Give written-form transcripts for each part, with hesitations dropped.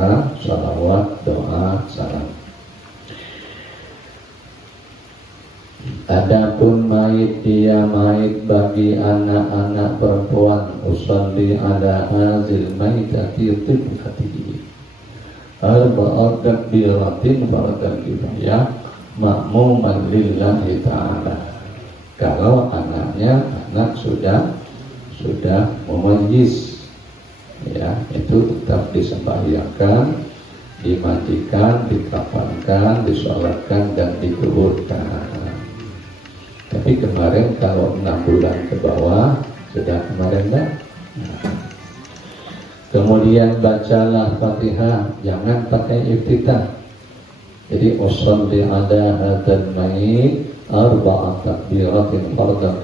Fatihah, sholawat, doa, salam. Adapun mayit, dia mayit bagi anak-anak perempuan, usolli ala hazil maitati tibhatihi arba'at takbiratin fardal kifayah ma'muman lillahi ta'ala. Kalau anaknya anak sudah memayyiz, ya, itu tetap disembahyangkan, dimandikan, dikafankan, disolatkan dan dikuburkan. Tapi kemarin kalau 6 bulan ke bawah, sudah kemarin dah. Kemudian bacalah Fatihah, jangan pakai iftitah. Jadi usolli ala hadzal mayit arba'at takbiratin fardal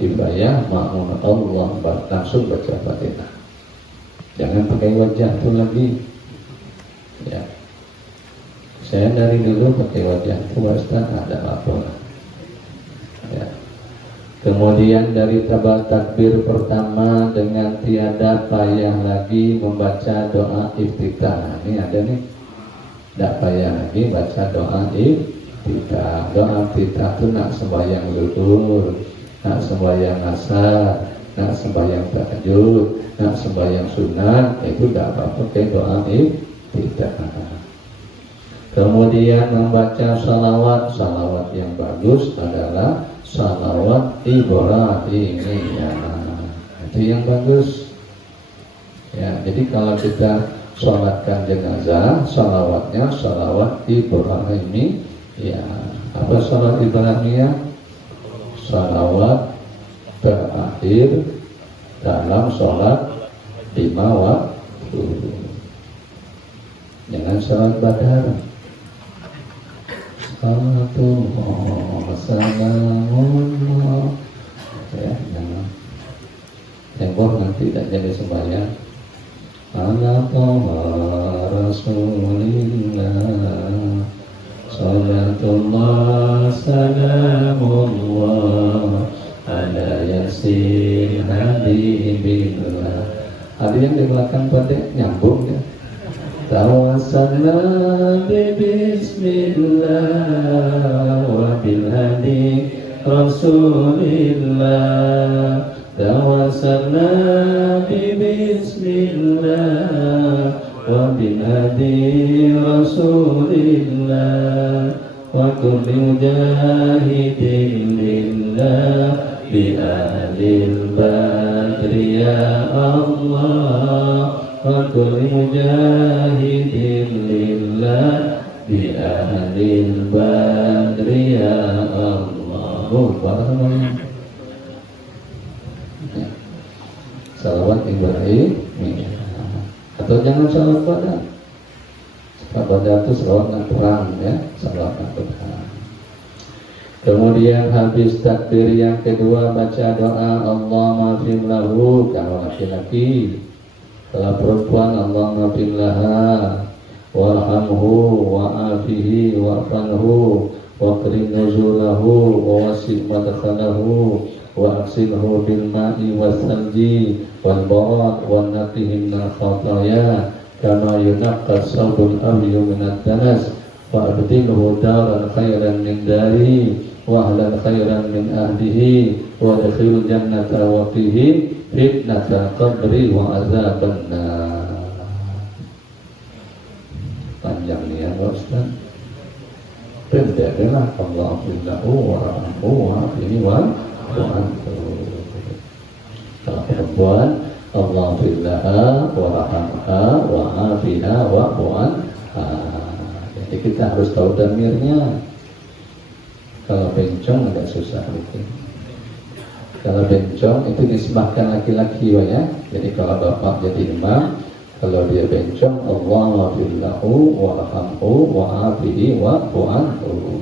kifayah ma'mun Allah, langsung baca Fatihah. Jangan pakai wajah itu lagi. Ya. Saya dari dulu pakai wajah itu, Ustaz, ada apa? Ya. Kemudian dari takbir pertama dengan tiada payah lagi membaca doa iftitah. Ini ada nih, tidak payah lagi baca doa iftitah. Doa iftitah itu nak sembahyang zuhur, nak sembahyang asar, nak sembahyang tahajud, nak sembahyang sunat, itu tidak apa-apa pakai doa iftitah. Kemudian membaca salawat yang bagus adalah salawat Ibrahimiyah, itu yang bagus. Ya, jadi kalau kita sholatkan jenazah, salawatnya salawat Ibrahimiyah. Apa salawat Ibrahimiyah? Salawat terakhir dalam sholat 5 waktu. Jangan sholat badar. Salatullah salamullah, ya, jangan tembok nanti tidak jadi sembahyang. Ala Rasulillah salatullah salamullah ala yasin habibillah. Ada yang di belakang pada nyambung ya. Tawassalna bismillah wa bil hadi rasulillah. Tawassalna bismillah wa bil hadi rasulillah wa kulli mujahidin lillah bi ahlil badri ya Allah. Wa kulli mujahidin lillah bi ahlil badri ya Allah. Salawat Ibrahim, atau jangan salawat pada. Pada itu salawat perang, ya, salawat perang. Kemudian habis takbir yang kedua baca doa Allahumma fir lahu, kalau laki-laki. Kalau perempuan Allahumma fir laha warhamhu wa'afihi wa'fanhu wa qrim nuzulahu wa wasi' madkhalahu wa aksilhu bil ma'i was salji wal barad wa naqihim minal khataya kama yunaqqa as-sawbul abyu minad danas wa abdilhu daran khairan min dari wa ahlan khairan min ahlihi wa adkhil jannata wa fihi fitnata qabri wa azaban nar. Panjang nih ya Ustaz. Pendeklah Allah billahu wa rahmuhu wa fihi wa antu. Kalau perempuan Allah billaha wa rahmuha wa afiha wa anha. Jadi kita harus tahu damirnya. Kalau bencong agak susah gitu. Kalau bencong itu disebabkan laki-laki ya. Jadi kalau bapak jadi imam, kalau dia bencong Allah billahu wa rahmuhu wa afihi wa anhu.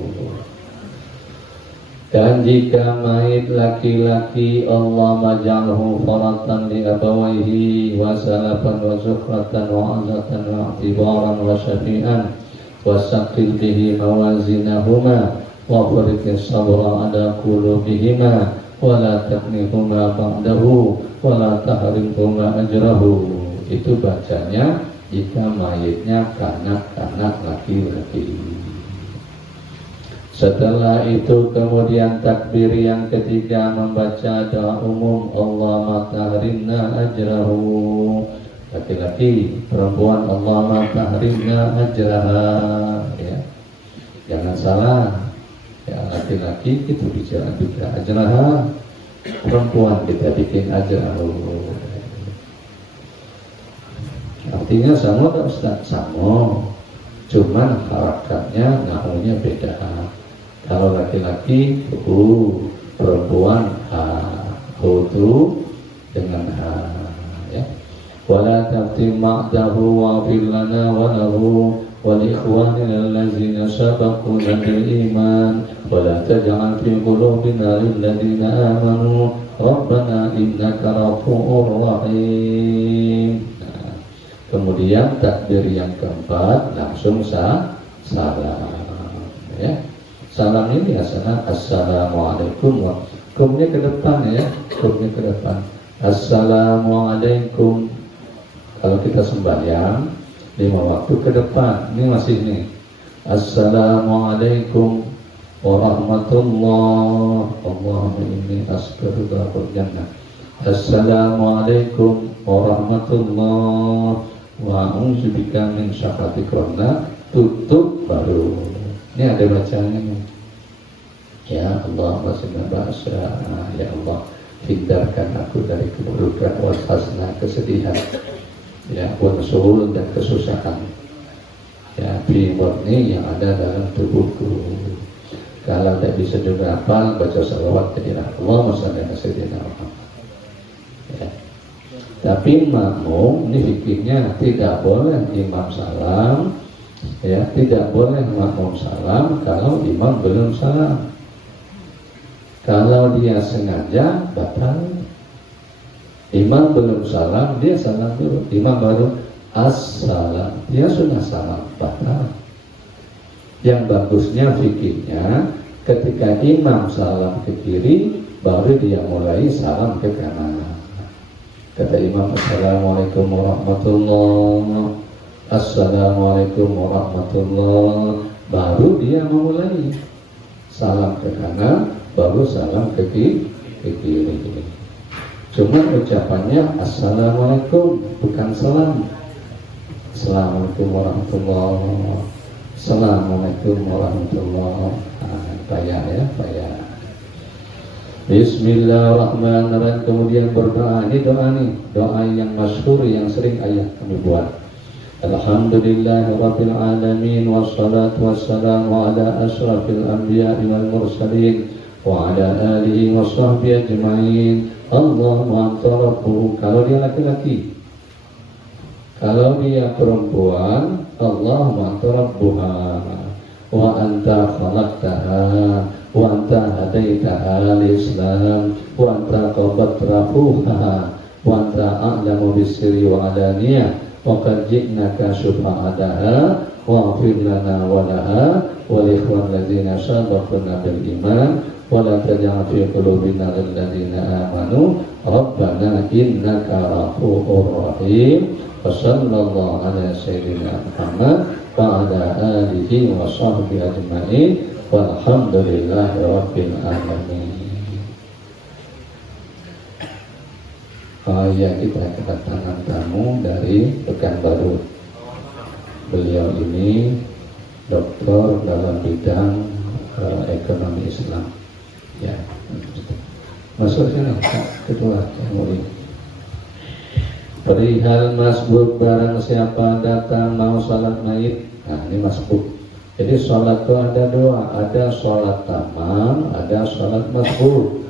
Dan jika mayit laki-laki Allah maj'alhu faratan li abawaihi wa salafan wa zukhratan wa azatan wa i'tibaran wa syafi'an wa saqil bihi mawazinahuma wa fariqis sabra ala qulubihima wa la taqnihuma ba'dahu wa la tahrimhuma ajrahu. Itu bacanya jika mayitnya kanak-kanak laki-laki. Setelah itu kemudian takbir yang ketiga membaca doa umum Allahumma tahrimna ajrahu. Laki-laki, perempuan Allahumma tahrimna ajraha, ya. Jangan salah. Ya, laki-laki itu bicara juga ajraha, perempuan kita bikin ajrahu. Artinya sama tak Ustaz? Sama, cuman harakatnya nahunya beda. Kalau laki-laki perempuan itu dengan ya. Wala taftim ma'dahu wa fillana wa lahu wal ikhwanina allazina sabaquna bil iman wala taj'al fi qulubina lil ladzina amanu rabbana innaka ghafurur rahim. Kemudian takbir yang keempat langsung salam, ya. Salam ini biasanya assalamualaikum, kumnya ke depan, ya, kumnya ke depan. Assalamualaikum. Kalau kita sembahyang 5 waktu ke depan, ini masih ini. Assalamualaikum warahmatullah. Allahumma inni as'aluka al-jannah. Assalamualaikum warahmatullah wa a'udzubika min syarri ma tutup baru. Ini ada bacanya. Ya Allah, ya Allah, hindarkan aku dari keburukan, wasasna kesedihan, ya, wansul dan kesusahan, ya, biwarni yang ada dalam tubuhku. Kalau tak bisa juga hafal, baca salawat kepada Allah masalah kesedihan Allah. Ya. Tapi makmum ini fikirnya tidak boleh imam salam, ya, tidak boleh makmum salam kalau imam belum salam. Kalau dia sengaja batal. Imam belum salam, dia salam dulu. Imam baru assalam, dia sudah salam, batal. Yang bagusnya fikirnya ketika imam salam ke kiri, baru dia mulai salam ke kanan. Kata imam, assalamualaikum warahmatullah, assalamualaikum warahmatullah, baru dia memulai salam ke kanan, baru salam ke kiri. Cuma ucapannya assalamualaikum, bukan salam. Assalamualaikum warahmatullah, assalamualaikum warahmatullah. Payah, ya, payah. Bismillahirrahmanirrahim. Kemudian berdoa. Ini doa yang masyhur yang sering ayah kami buat. Alhamdulillahirabbil alamin wassalatu wassalamu ala asyrafil anbiya'i wal mursalin wa ala alihi washabbihi ajmain. Allahumma anta rabbuhu. Kalau dia laki-laki. Kalau dia perempuan, Allahumma anta rabbuha wa anta khalaqtaha wa anta hadaitaha al-islam wa anta qabatta ruhaha wa anta a'lamu bis-sirri wa alaniyah wa qad ji'naka syufa'ataha wa ghfir lana wa laha wa li ikhwan ladzina sabaquna bil iman wa la taj'al fi qulubina lil ladzina amanu rabbana innaka ghafurur rahim. Sallallahu ala sayyidina Muhammad wa ala alihi wa sahbihi ajma'in walhamdulillahi rabbil alamin. Ya, kita kedatangan tamu dari Pekanbaru. Beliau ini doktor dalam bidang ekonomi Islam. Ya, masuk sini Pak Ketua yang mulia. Perihal masbuk, barang siapa datang mau salat mayit. Nah, ini masbuk. Jadi salat itu ada dua, ada salat tamam, ada salat masbuk.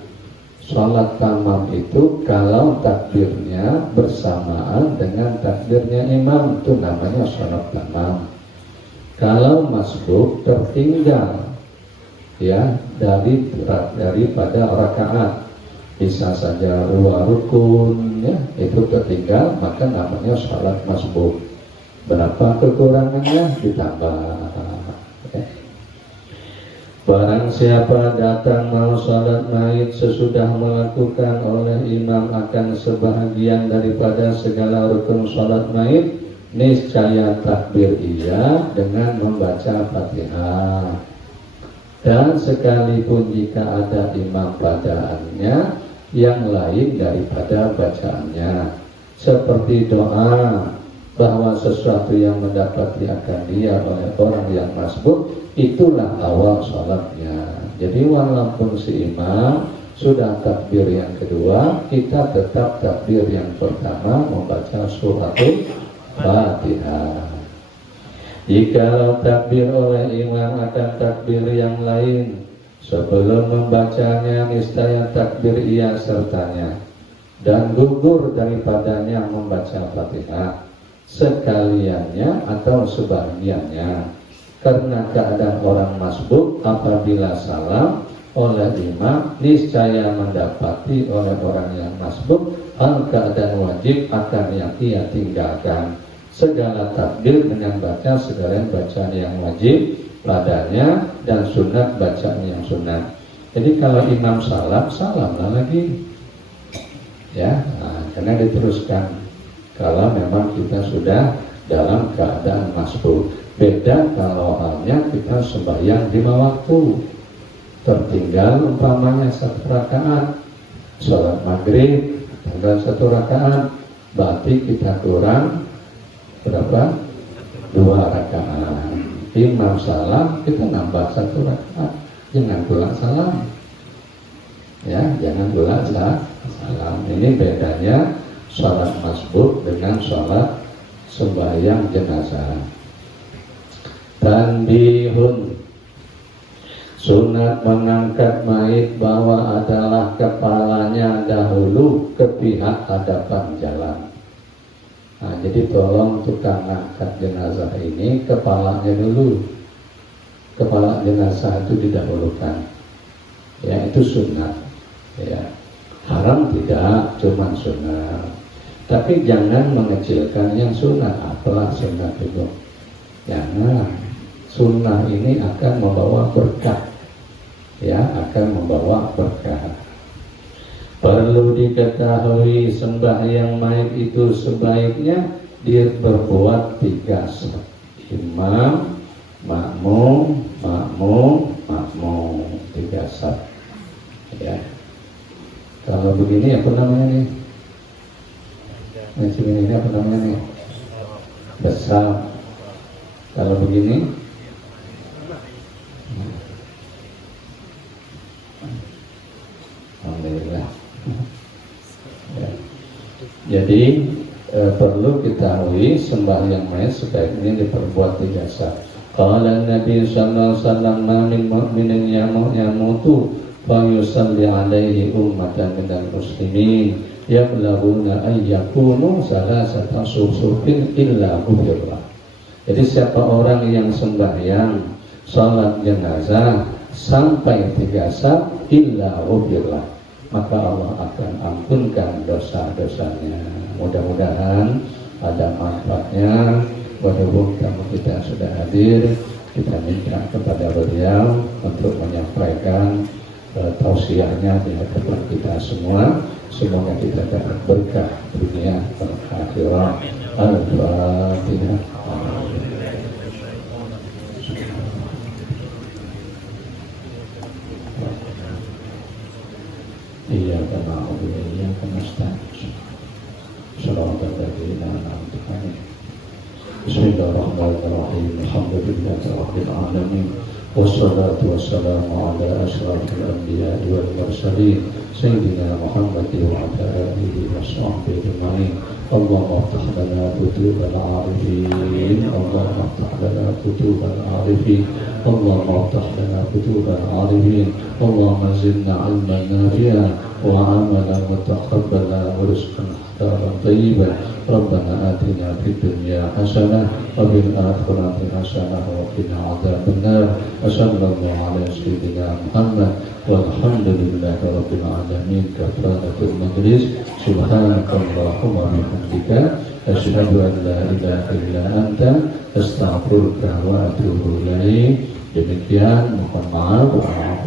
Salat tamam itu kalau takbirnya bersamaan dengan takbirnya imam, itu namanya salat tamam. Kalau masbuk tertinggal, ya, daripada rakaat, bisa saja 2 rukun, ya, itu tertinggal, maka namanya salat masbuk. Berapa kekurangannya ditambah, ya. Barang siapa datang mau salat mayit sesudah melakukan oleh imam akan sebahagian daripada segala rukun salat mayit, niscaya takbir iya dengan membaca Fatihah. Dan sekalipun jika ada imam bacaannya yang lain daripada bacaannya, seperti doa bahwa sesuatu yang mendapati akan dia oleh orang yang masbuk, itulah awal sholatnya. Jadi walaupun si imam sudah takbir yang kedua, kita tetap takbir yang pertama membaca suratul Fatihah. Jikalau takbir oleh imam akan takbir yang lain, sebelum membacanya niscaya takbir ia sertanya, dan gugur daripadanya membaca Fatihah sekaliannya atau sebagiannya, karena keadaan orang masbuk apabila salam oleh imam niscaya mendapati oleh orang yang masbuk hal keadaan wajib akan yang ia tinggalkan. Segala takbir dengan baca segala bacaan yang wajib padanya dan sunat bacaan yang sunat. Jadi kalau imam salam, salamlah lagi, ya. Nah, karena diteruskan kalau memang kita sudah dalam keadaan masbuk. Beda kalau halnya kita sembahyang 5 waktu, tertinggal umpamanya 1 rakaat, sholat maghrib tinggal 1 rakaat, berarti kita kurang berapa? 2 rakaat. Imam salam, kita nambah 1 rakaat. Jangan pula salam, ya, jangan pula salam. Ini bedanya sholat masbuk dengan sholat sembahyang jenazah. Tanbihun, sunat mengangkat mayit bahwa adalah kepalanya dahulu ke pihak hadapan jalan. Nah, jadi tolong tukang angkat jenazah ini kepalanya dulu. Kepala jenazah itu didahulukan. Ya, itu sunat. Ya, haram tidak, cuma sunat. Tapi jangan mengecilkan yang sunat. Apalah sunat itu? Jangan. Sunnah ini akan membawa berkah. Ya, akan membawa berkah. Perlu diketahui sembahyang mayit itu sebaiknya berbuat 3 saf. Imam, makmum, makmum, makmum, 3 saf. Ya. Kalau begini apa namanya nih? Macam ini apa namanya nih? Besar. Kalau begini? Alhamdulillah. Ya. Jadi perlu ketahui sembahyang mayit sebaiknya diperbuat 3 saf. Qala Nabi sallallahu alaihi wasallam min mu'minin yamutu fa yusalli alaihi ummatan minal muslimin yablaghuna ay yakunu salasata sufufin illa ghufira. Jadi siapa orang yang sembahyang salat jenazah sampai 3 saf illa ghufira, maka Allah akan ampunkan dosa-dosanya. Mudah-mudahan ada manfaatnya. Walaupun tamu kita sudah hadir, kita minta kepada beliau untuk menyampaikan tausiahnya di hadapan kita semua. Semoga kita dapat berkah dunia dan akhirat. Al-Fatihah. Iyyaka na'budu wa iyyaka nasta'in. Shiratal ladzina an'amta 'alaihim. Bismillahirrahmanirrahim. Alhamdulillahi rabbil alamin. Wassalatu wassalamu ala asyrafil anbiya'i wal mursalin sayyidina Muhammadin wa ala alihi wa sahbihi ajma'in. Allahumma iftah lana futubal arifin. Allahumma iftah lana futubal arifin. Allahumma iftah lana futubal arifin. Allahumma zidna 'ilman nafi'an wa 'amalan mutaqabbalan wa rizqan halalan thayyiban. Rabbana atina fid dunya hasanah wa fil akhirati hasanah wa qina adzabannar. Sallallahu ala sayyidina Muhammad walhamdulillahi rabbil alamin. Kafaratul majlis. Subhanakallahumma wa bihamdika asyhadu an la ilaha illa anta astaghfiruka wa atubu ilaik. Demikian, mohon maaf.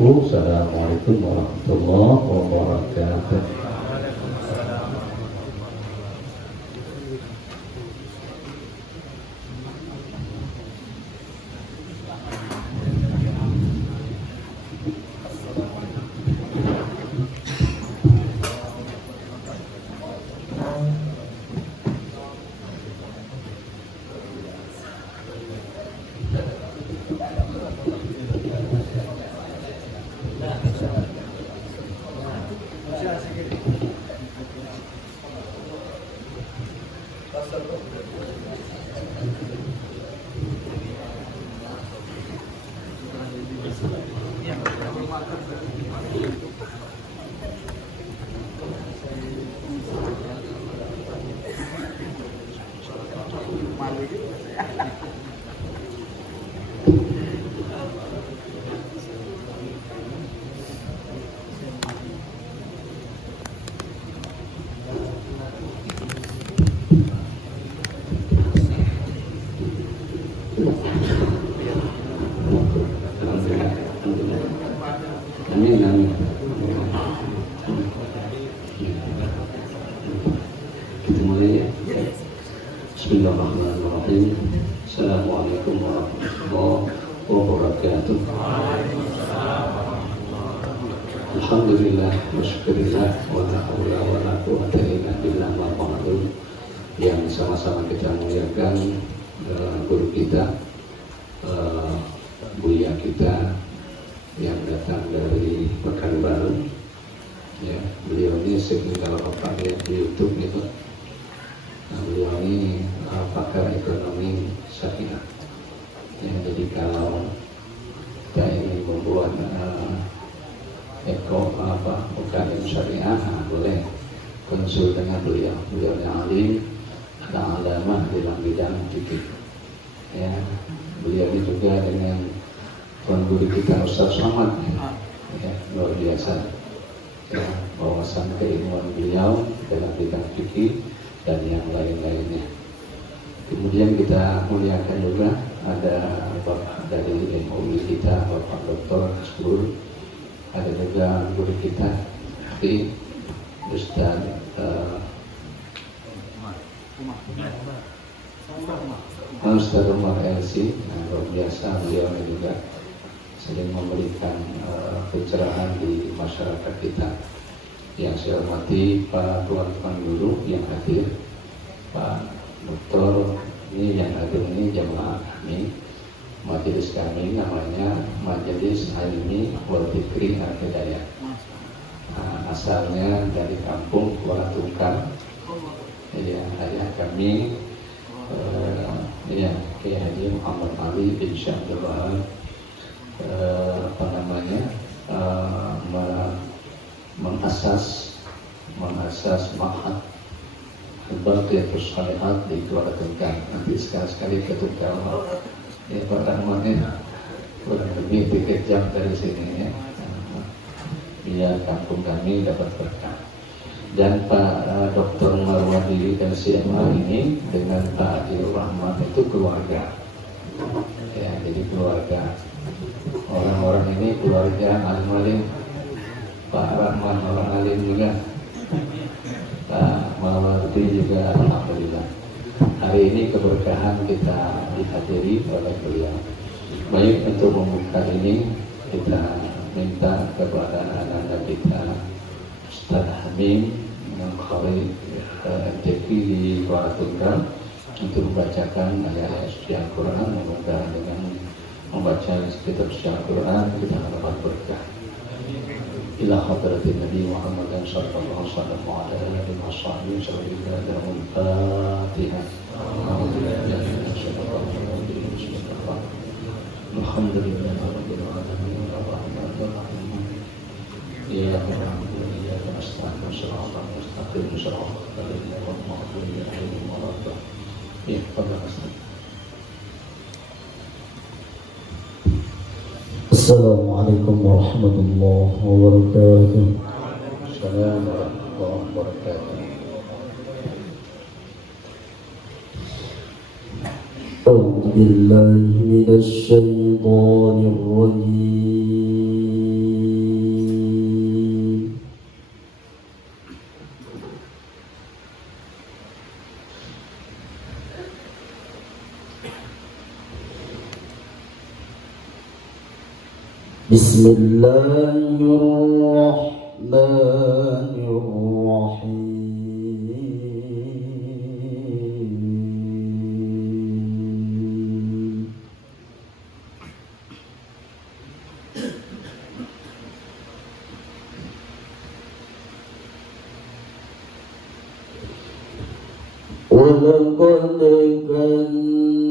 Assalamualaikum warahmatullahi wabarakatuh. Amin, amin. Kita mulai ya. Bismillahirrahmanirrahim. Assalamualaikum warahmatullahi wabarakatuh. Alhamdulillah, wasyukurillah, wa la haula wa la quwwata illa billah yang sama-sama kita muliakan guru kita, buya kita yang datang dari Pekanbaru. Ya, beliau ini sering kalau Bapak lihat di YouTube gitu. Nah, beliau ini pakar ekonomi syariah. Ya, jadi kalau kita ingin membuat UKM syariah, boleh konsul dengan beliau. Beliau yang alim, ada alamah dalam bidang fikih. Ya, beliau ini juga dengan tuan guru kita Ustaz Somad, ya, luar biasa. Ya, wawasan keilmuan beliau dalam bidang fikih dan yang lain-lainnya. Kemudian kita muliakan juga ada Bapak dari MUI kita, Bapak Dr. Asbur, ada juga guru kita di Ustaz Ustaz Umar LC. Nah, luar biasa beliau juga sering memberikan pencerahan di masyarakat kita. Yang saya hormati Pak Tuan Guru yang hadir, Pak Doktor ini yang hadir ini jamaah kami, majelis kami namanya Majelis Ilmi wal Fikri Al Hidayah. Asalnya dari kampung Kuala Tungkal. Ya, ayah kami Kiai Haji Muhammad Ali bin Syabdul Wahab mengasas Ma'had Al-Baqiyatus Shalihat di Kuala Tungkal. Nanti sekali-sekali ke Tungkal ya Pak Rahman ya, kurang lebih 3 jam dari sini ya, biar kampung kami dapat berkah. Dan Pak Dr. Marwadi dan CMA ini dengan Pak Adil Rahman itu keluarga ya, jadi keluarga. Orang-orang ini keluarga alim-alim. Pak Rahman orang alim juga, Pak Marwadi juga, alhamdulillah. Hari ini keberkahan kita dihadiri oleh beliau. Baik, untuk membuka ini kita minta kepada anak-anak kita Ustaz Hamim yang Khalid MTQ di Kuala Tungkal untuk membacakan ayat-ayat suci Al-Quran. Semoga dengan membaca kitab suci Al-Quran kita dapat berkah. Ila hadratin Nabi Muhammad sallallahu alaihi wasallam sallallahu Al-Fatihah. Alhamdulillahirabbil alamin arrahmanir rahim. Iyyaka na'budu wa iyyaka nasta'in shiratal mustaqim shiratal ladzina an'amta 'alaihim ghairil maghdubi. Assalamualaikum warahmatullahi wabarakatuh. Assalamualaikum warahmatullahi wabarakatuh. A'udzu billahi minasy syaithanir rajim. Bismillahirrahmanirrahim. وَلَقَدْ كَذَّبَ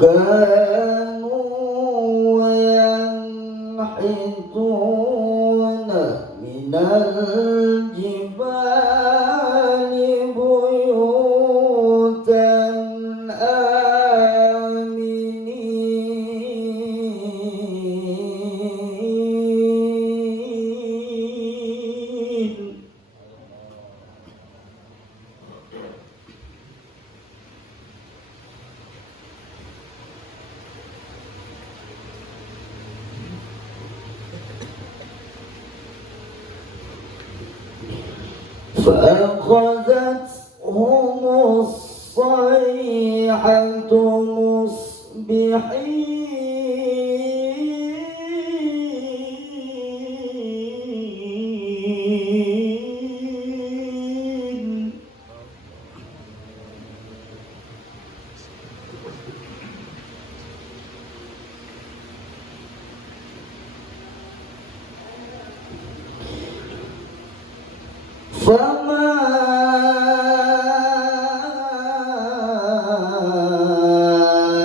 وكانوا ينحتون من الجبال بيوتا آمنين فأخذتهم الصيحة مصبحين فما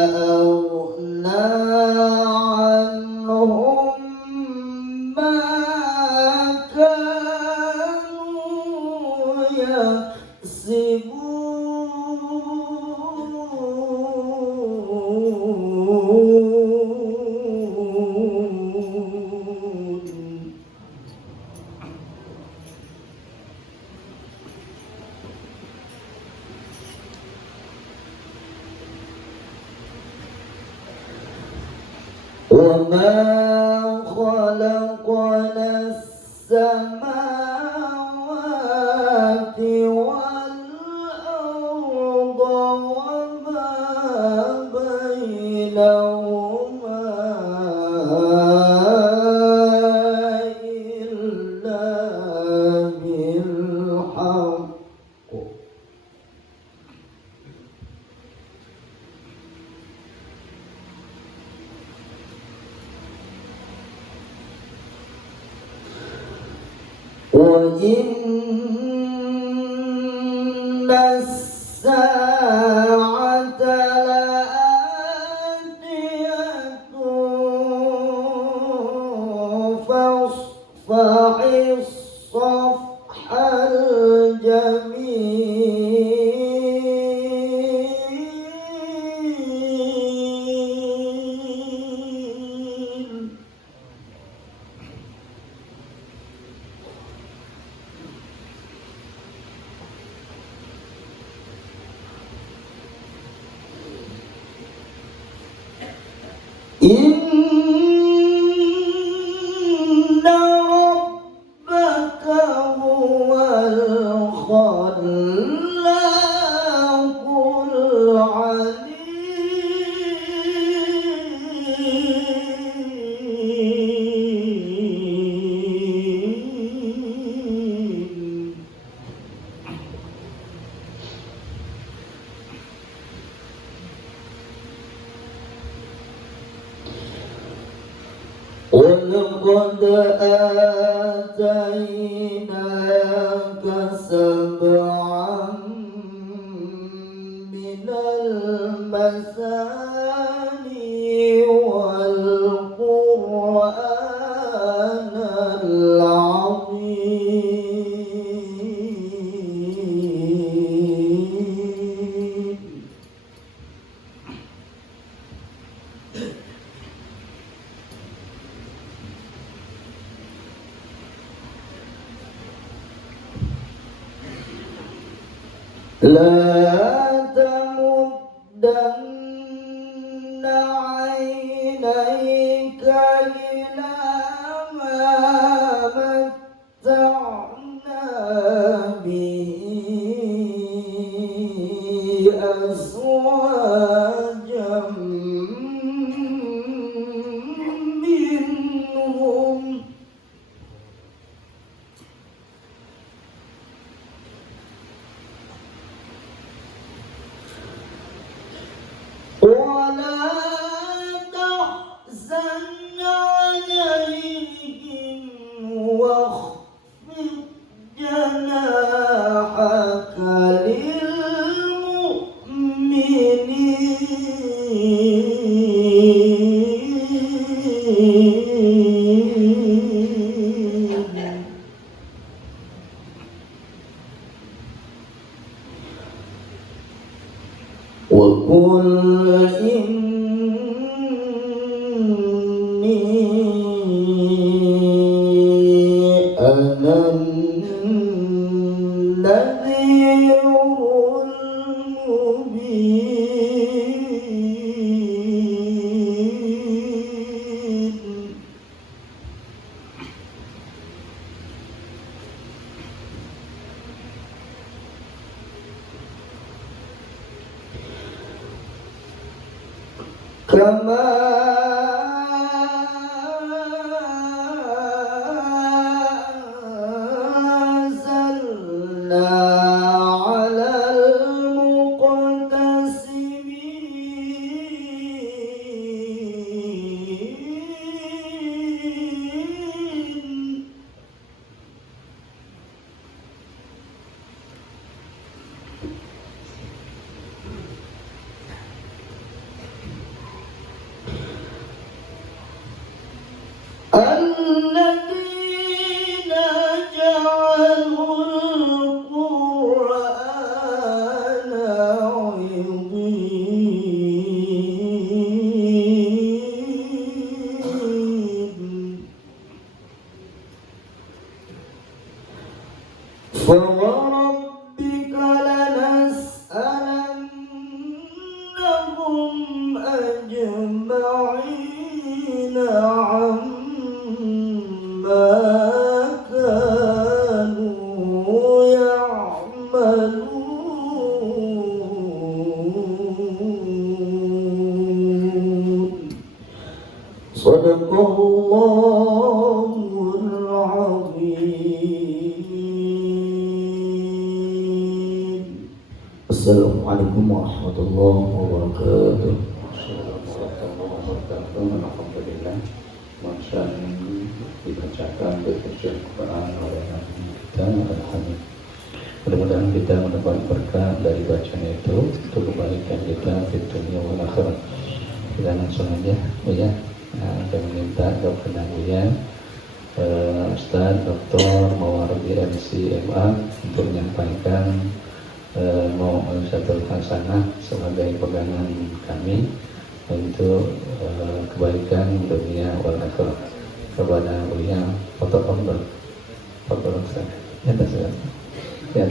أغنى عنهم ما كانوا يكسبون وما خلقنا السماوات والأرض وما بينهما إلا بالحق وإن الساعة لآتية فاصفح الصفح الجميل إن ربك هو الخلاق العليم ولقد آتيناك سبعا من المثاني والقرآن العظيم لا تمدن عينيك إلى ما متعنا به أزواجا منهم إني أنا النذير المبين كما أنزلنا على المقتسمين الذين جعلوا القرآن عضين فوربك لنسألنهم أجمعين عما كانوا يعملون صدق الله العظيم. السلام عليكم ورحمة الله وبركاته. Alhamdulillah, masa ini dibacakan bacaan Quran oleh Nabi kita. Alhamdulillah. Mudah-mudahan kita mendapat berkah dari bacaan itu untuk kebaikan kita di dunia wal akhirat. Kita langsung aja, ya. Kita meminta Dr. Nabuya, Ustaz Dr. Mawardi MCMA untuk menyampaikan mau satu hasanah sebagai pegangan kami untuk kebaikan dunia wal akhirat. Kepada beliau foto-foto ya tas ya tas ya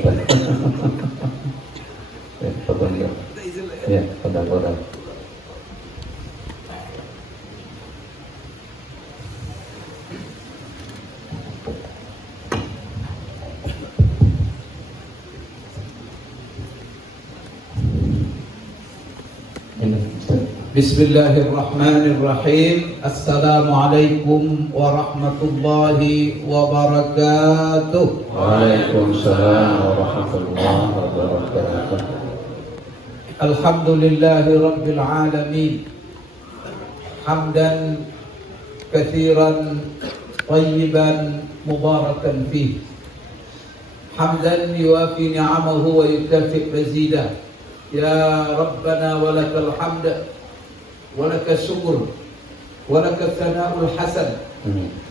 foto ya foto. Bismillahirrahmanirrahim. Assalamualaikum warahmatullahi wabarakatuh. Waalaikumsalam warahmatullahi wabarakatuh. Alhamdulillahi rabbil alamin. Hamdan katsiran tayyiban mubarakan fih. Hamdan yuwafi ni'amahu wa yukafi mazidah. Ya Rabbana walakal hamd ولك الشكر ولك الثناء الحسن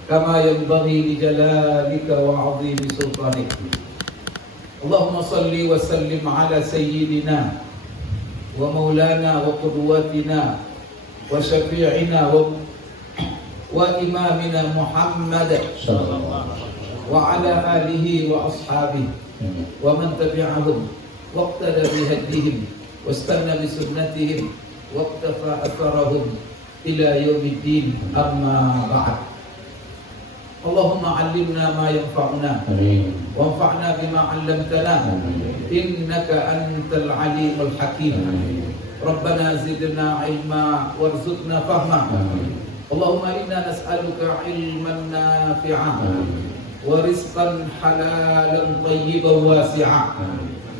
كما ينبغي لجلالك وعظيم سلطانك. اللهم صل وسلم على سيدنا ومولانا وقدوتنا وشفيعنا وإمامنا محمد وعلى آله وأصحابه ومن تبعهم واقتدى بهديهم واستنى بسنتهم واقتفى أثرهم إلى يوم الدين. أما بعد. اللهم علمنا ما ينفعنا وانفعنا بما علمتنا إنك أنت العليم الحكيم. ربنا زدنا علما وارزقنا فهما. اللهم إنا نسألك علما نافعا ورزقا حلالا طيبا واسعا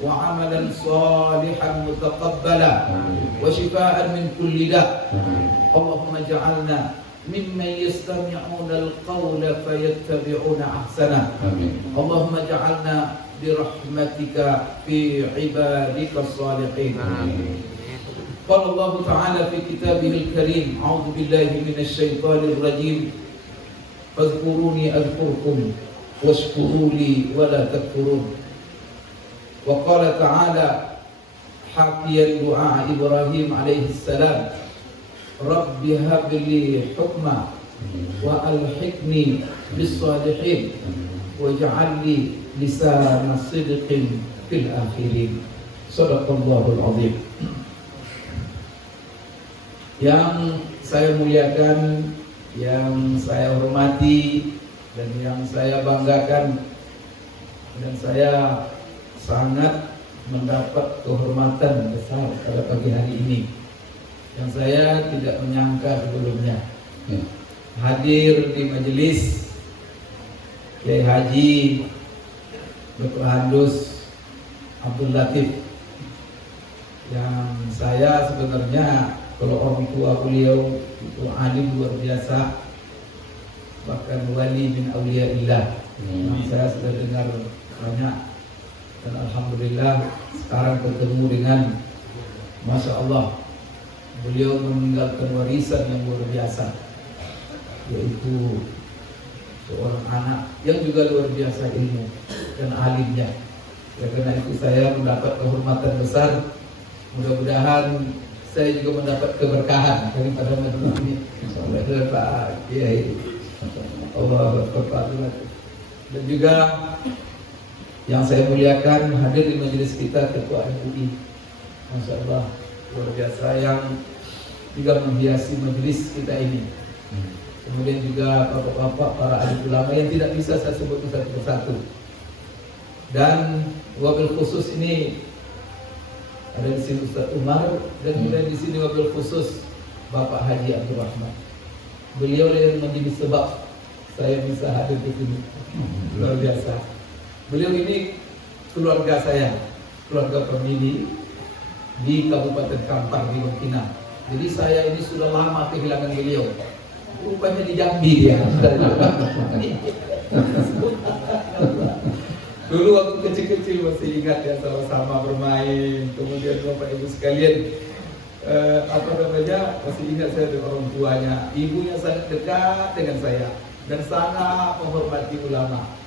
وعملا صالحا متقبلا وشفاء من كل داء. اللهم اجعلنا ممن يستمعون القول فيتبعون احسنه. اللهم اجعلنا برحمتك في عبادك الصالحين. قال الله تعالى في كتابه الكريم: أعوذ بالله من الشيطان الرجيم فاذكروني أذكركم واشكروا لي ولا تكفرون. وقال تعالى hakiyan doa Ibrahim alaihi salam, Rabbi habli hukma wa alhiqni bis salihin waj'alni lisana sidqin fil akhirin. Shadaqallahul azim. Yang saya muliakan, yang saya hormati, dan yang saya banggakan, dan saya sangat mendapat kehormatan besar pada pagi hari ini yang saya tidak menyangka sebelumnya. Hadir di majelis Kiai Haji Dr. Handus Abdul Latif, yang saya sebenarnya kalau orang tua beliau itu alim luar biasa, bahkan wali min awliyaillah. Yang saya sudah dengar banyak, dan alhamdulillah sekarang bertemu dengan, masya Allah, beliau meninggalkan warisan yang luar biasa, yaitu seorang anak yang juga luar biasa ilmu dan alimnya. Ya, karena itu saya mendapat kehormatan besar. Mudah-mudahan saya juga mendapat keberkahan daripada majelis ini. Alhamdulillah Pak Kiai, Allah Bapak. Dan juga yang saya muliakan, hadir di majelis kita Ketua MUI, masya Allah, luar biasa, yang juga menghiasi majelis kita ini. Kemudian juga bapak-bapak, para alim ulama yang tidak bisa saya sebut satu persatu. Dan wabil khusus ini ada di sini Ustaz Umar, dan kemudian di sini wabil khusus Bapak Haji Abdul Rahman. Beliau yang menjadi sebab saya bisa hadir di sini. Luar biasa. Beliau ini keluarga saya, keluarga famili di Kabupaten Kampar di Bengkina. Jadi saya ini sudah lama kehilangan beliau. Rupanya di Jambi dia. Dulu waktu kecil-kecil masih ingat ya, sama-sama bermain. Kemudian Bapak Ibu sekalian, masih ingat saya dengan orang tuanya. Ibunya sangat dekat dengan saya dan sangat menghormati ulama.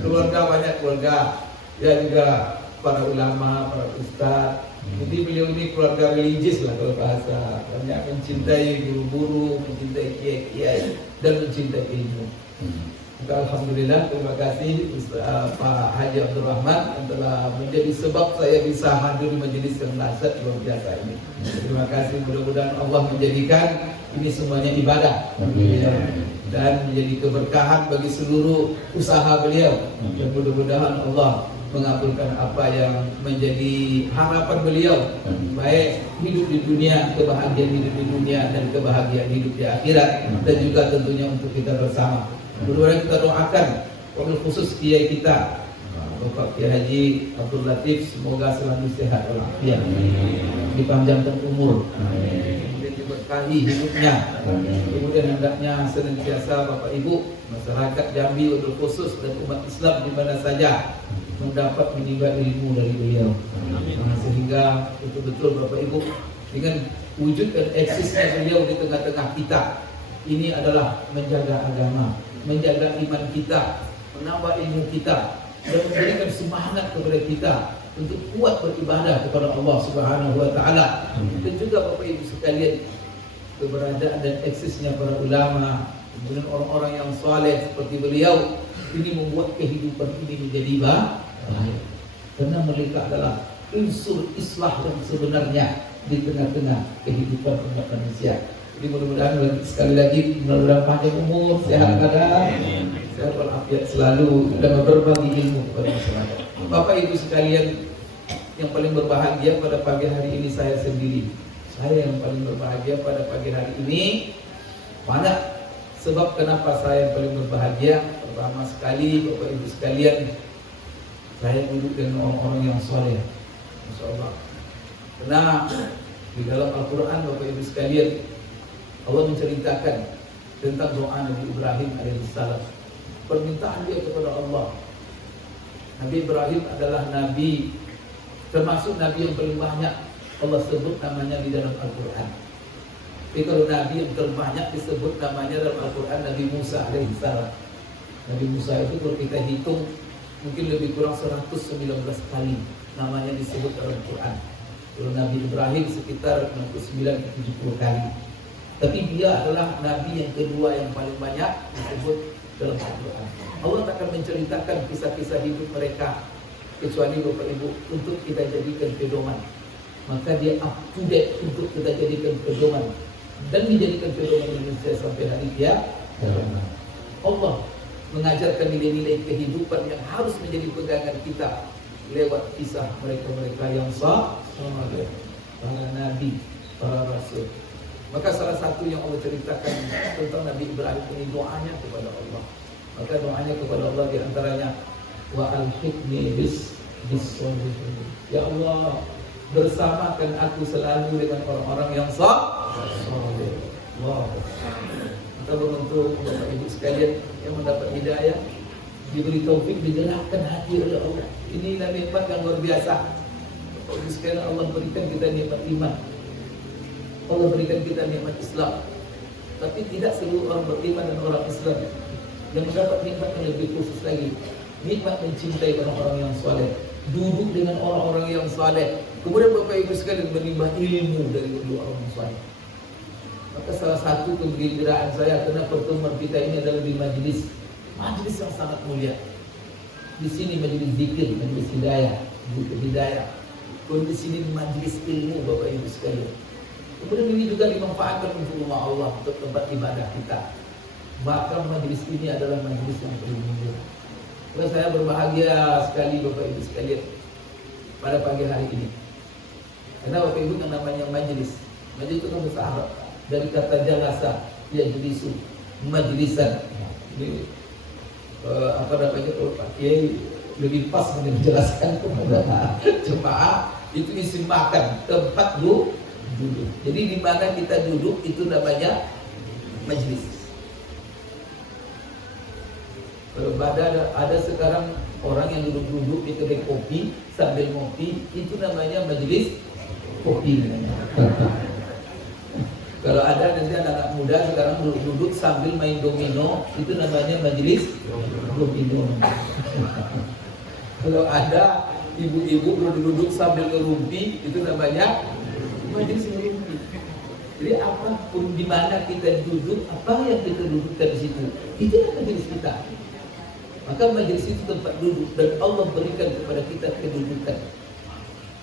Keluarga, banyak keluarga, ya juga para ulama, para ustaz. Jadi beliau ini keluarga religius lah kalau bahasa. Banyak mencintai guru-guru, mencintai kiai-kiai, dan mencintai ilmu. Alhamdulillah, terima kasih Pak Haji Abdul Rahman yang telah menjadi sebab saya bisa hadir di majelis yang dahsyat luar biasa ini. Terima kasih, mudah-mudahan Allah menjadikan ini semuanya ibadah dan menjadi keberkahan bagi seluruh usaha beliau. Dan mudah-mudahan Allah mengabulkan apa yang menjadi harapan beliau, baik hidup di dunia, kebahagiaan hidup di dunia, dan kebahagiaan hidup di akhirat, dan juga tentunya untuk kita bersama. Mudah-mudahan kita doakan wabil khusus kiai kita Bapak Kiai Haji Abdul Latif, semoga selalu sehat walafiat, dipanjangkan umur, kemudian diberkahi hidupnya, kemudian hendaknya senantiasa Bapak Ibu masyarakat Jambi wabil khusus dan umat Islam di mana saja mendapat menimba ilmu dari beliau, sehingga betul-betul Bapak Ibu dengan wujud dan eksisnya beliau di tengah-tengah kita ini adalah menjaga agama, menjaga iman kita, menambah ilmu kita, dan memberikan semangat kepada kita untuk kuat beribadah kepada Allah Subhanahu wa taala. Dan juga Bapak Ibu sekalian, keberadaan dan eksisnya para ulama, kemudian orang-orang yang saleh seperti beliau, ini membuat kehidupan ini menjadi baik. Karena mereka adalah unsur islah yang sebenarnya di tengah-tengah kehidupan umat manusia. Jadi mudah-mudahan sekali lagi, mudah-mudahan panjang umur, sehat keadaan, sehat walafiat selalu, dan berbagi ilmu kepada masyarakat. Bapak Ibu sekalian, yang paling berbahagia pada pagi hari ini saya sendiri. Saya yang paling berbahagia pada pagi hari ini. Mana sebab kenapa saya yang paling berbahagia? Pertama sekali, Bapak Ibu sekalian, saya duduk dengan orang-orang yang soleh, Masya Allah. Karena di dalam Al-Quran, Bapak Ibu sekalian, Allah menceritakan tentang doa Nabi Ibrahim alaihissalam, permintaan dia kepada Allah. Nabi Ibrahim adalah nabi, termasuk nabi yang paling banyak Allah sebut namanya di dalam Al-Quran. Tapi kalau nabi yang terbanyak disebut namanya dalam Al-Quran, Nabi Musa alaihissalam. Nabi Musa itu kalau kita hitung mungkin lebih kurang 119 kali namanya disebut dalam Al-Quran. Kalau Nabi Ibrahim sekitar 69 ke 70 kali. Tapi dia adalah Nabi yang kedua yang paling banyak disebut dalam Al-Quran. Allah takkan menceritakan kisah-kisah hidup mereka kecuali Bapak Ibu untuk kita jadikan pedoman. Maka dia up to date untuk kita jadikan pedoman dan dijadikan pedoman Indonesia sampai hari dia. Allah mengajarkan nilai-nilai kehidupan yang harus menjadi pegangan kita lewat kisah mereka-mereka yang saleh, para nabi, para rasul. Maka salah satu yang Allah ceritakan tentang Nabi Ibrahim ini doanya kepada Allah. Maka doanya kepada Allah di antaranya wa alhiqni bis-sholihin. Ya Allah, bersamakan aku selalu dengan orang-orang yang saleh. Wow. Kita beruntung Bapak Ibu sekalian yang mendapat hidayah, diberi taufik, digerakkan hati oleh Allah. Inilah nikmat yang luar biasa. Bapak Ibu sekalian, Allah berikan kita nikmat iman, Allah berikan kita nikmat Islam. Tapi tidak seluruh orang beriman dan orang Islam yang mendapat nikmat yang lebih khusus lagi, nikmat mencintai orang-orang yang saleh, duduk dengan orang-orang yang saleh. Kemudian Bapak Ibu sekalian menimba ilmu dari orang yang saleh. Maka salah satu kegembiraan saya karena pertemuan kita ini adalah di majelis yang sangat mulia. Di sini majelis zikir, majelis hidayah, zikir hidayah. Kalau di sini majelis ilmu Bapak Ibu sekalian. Kemudian ini juga dimanfaatkan untuk rumah Allah, untuk tempat ibadah kita. Maka majelis ini adalah majelis yang paling mulia. Karena saya berbahagia sekali Bapak Ibu sekalian pada pagi hari ini. Karena Bapak Ibu yang namanya majelis itu kan bahasa Arab. Dari kata jalasa, yajlisu, majlisan. Ini apa namanya kalau Pak Kiai lebih pas menjelaskan kepada jemaah, itu isim makan, tempat duduk. Jadi di mana kita duduk itu namanya majlis. Kalau ada sekarang orang yang duduk-duduk di kedai kopi sambil ngopi, itu namanya majlis kopi. Kalau ada nanti anak-anak muda sekarang duduk-duduk sambil main domino, itu namanya majelis domino. Kalau ada ibu-ibu duduk-duduk sambil ngerumpi, itu namanya majelis ngerumpi. Jadi apapun di mana kita duduk, apa yang kita dudukkan di situ, itu adalah majelis kita. Maka majelis itu tempat duduk dan Allah berikan kepada kita kedudukan.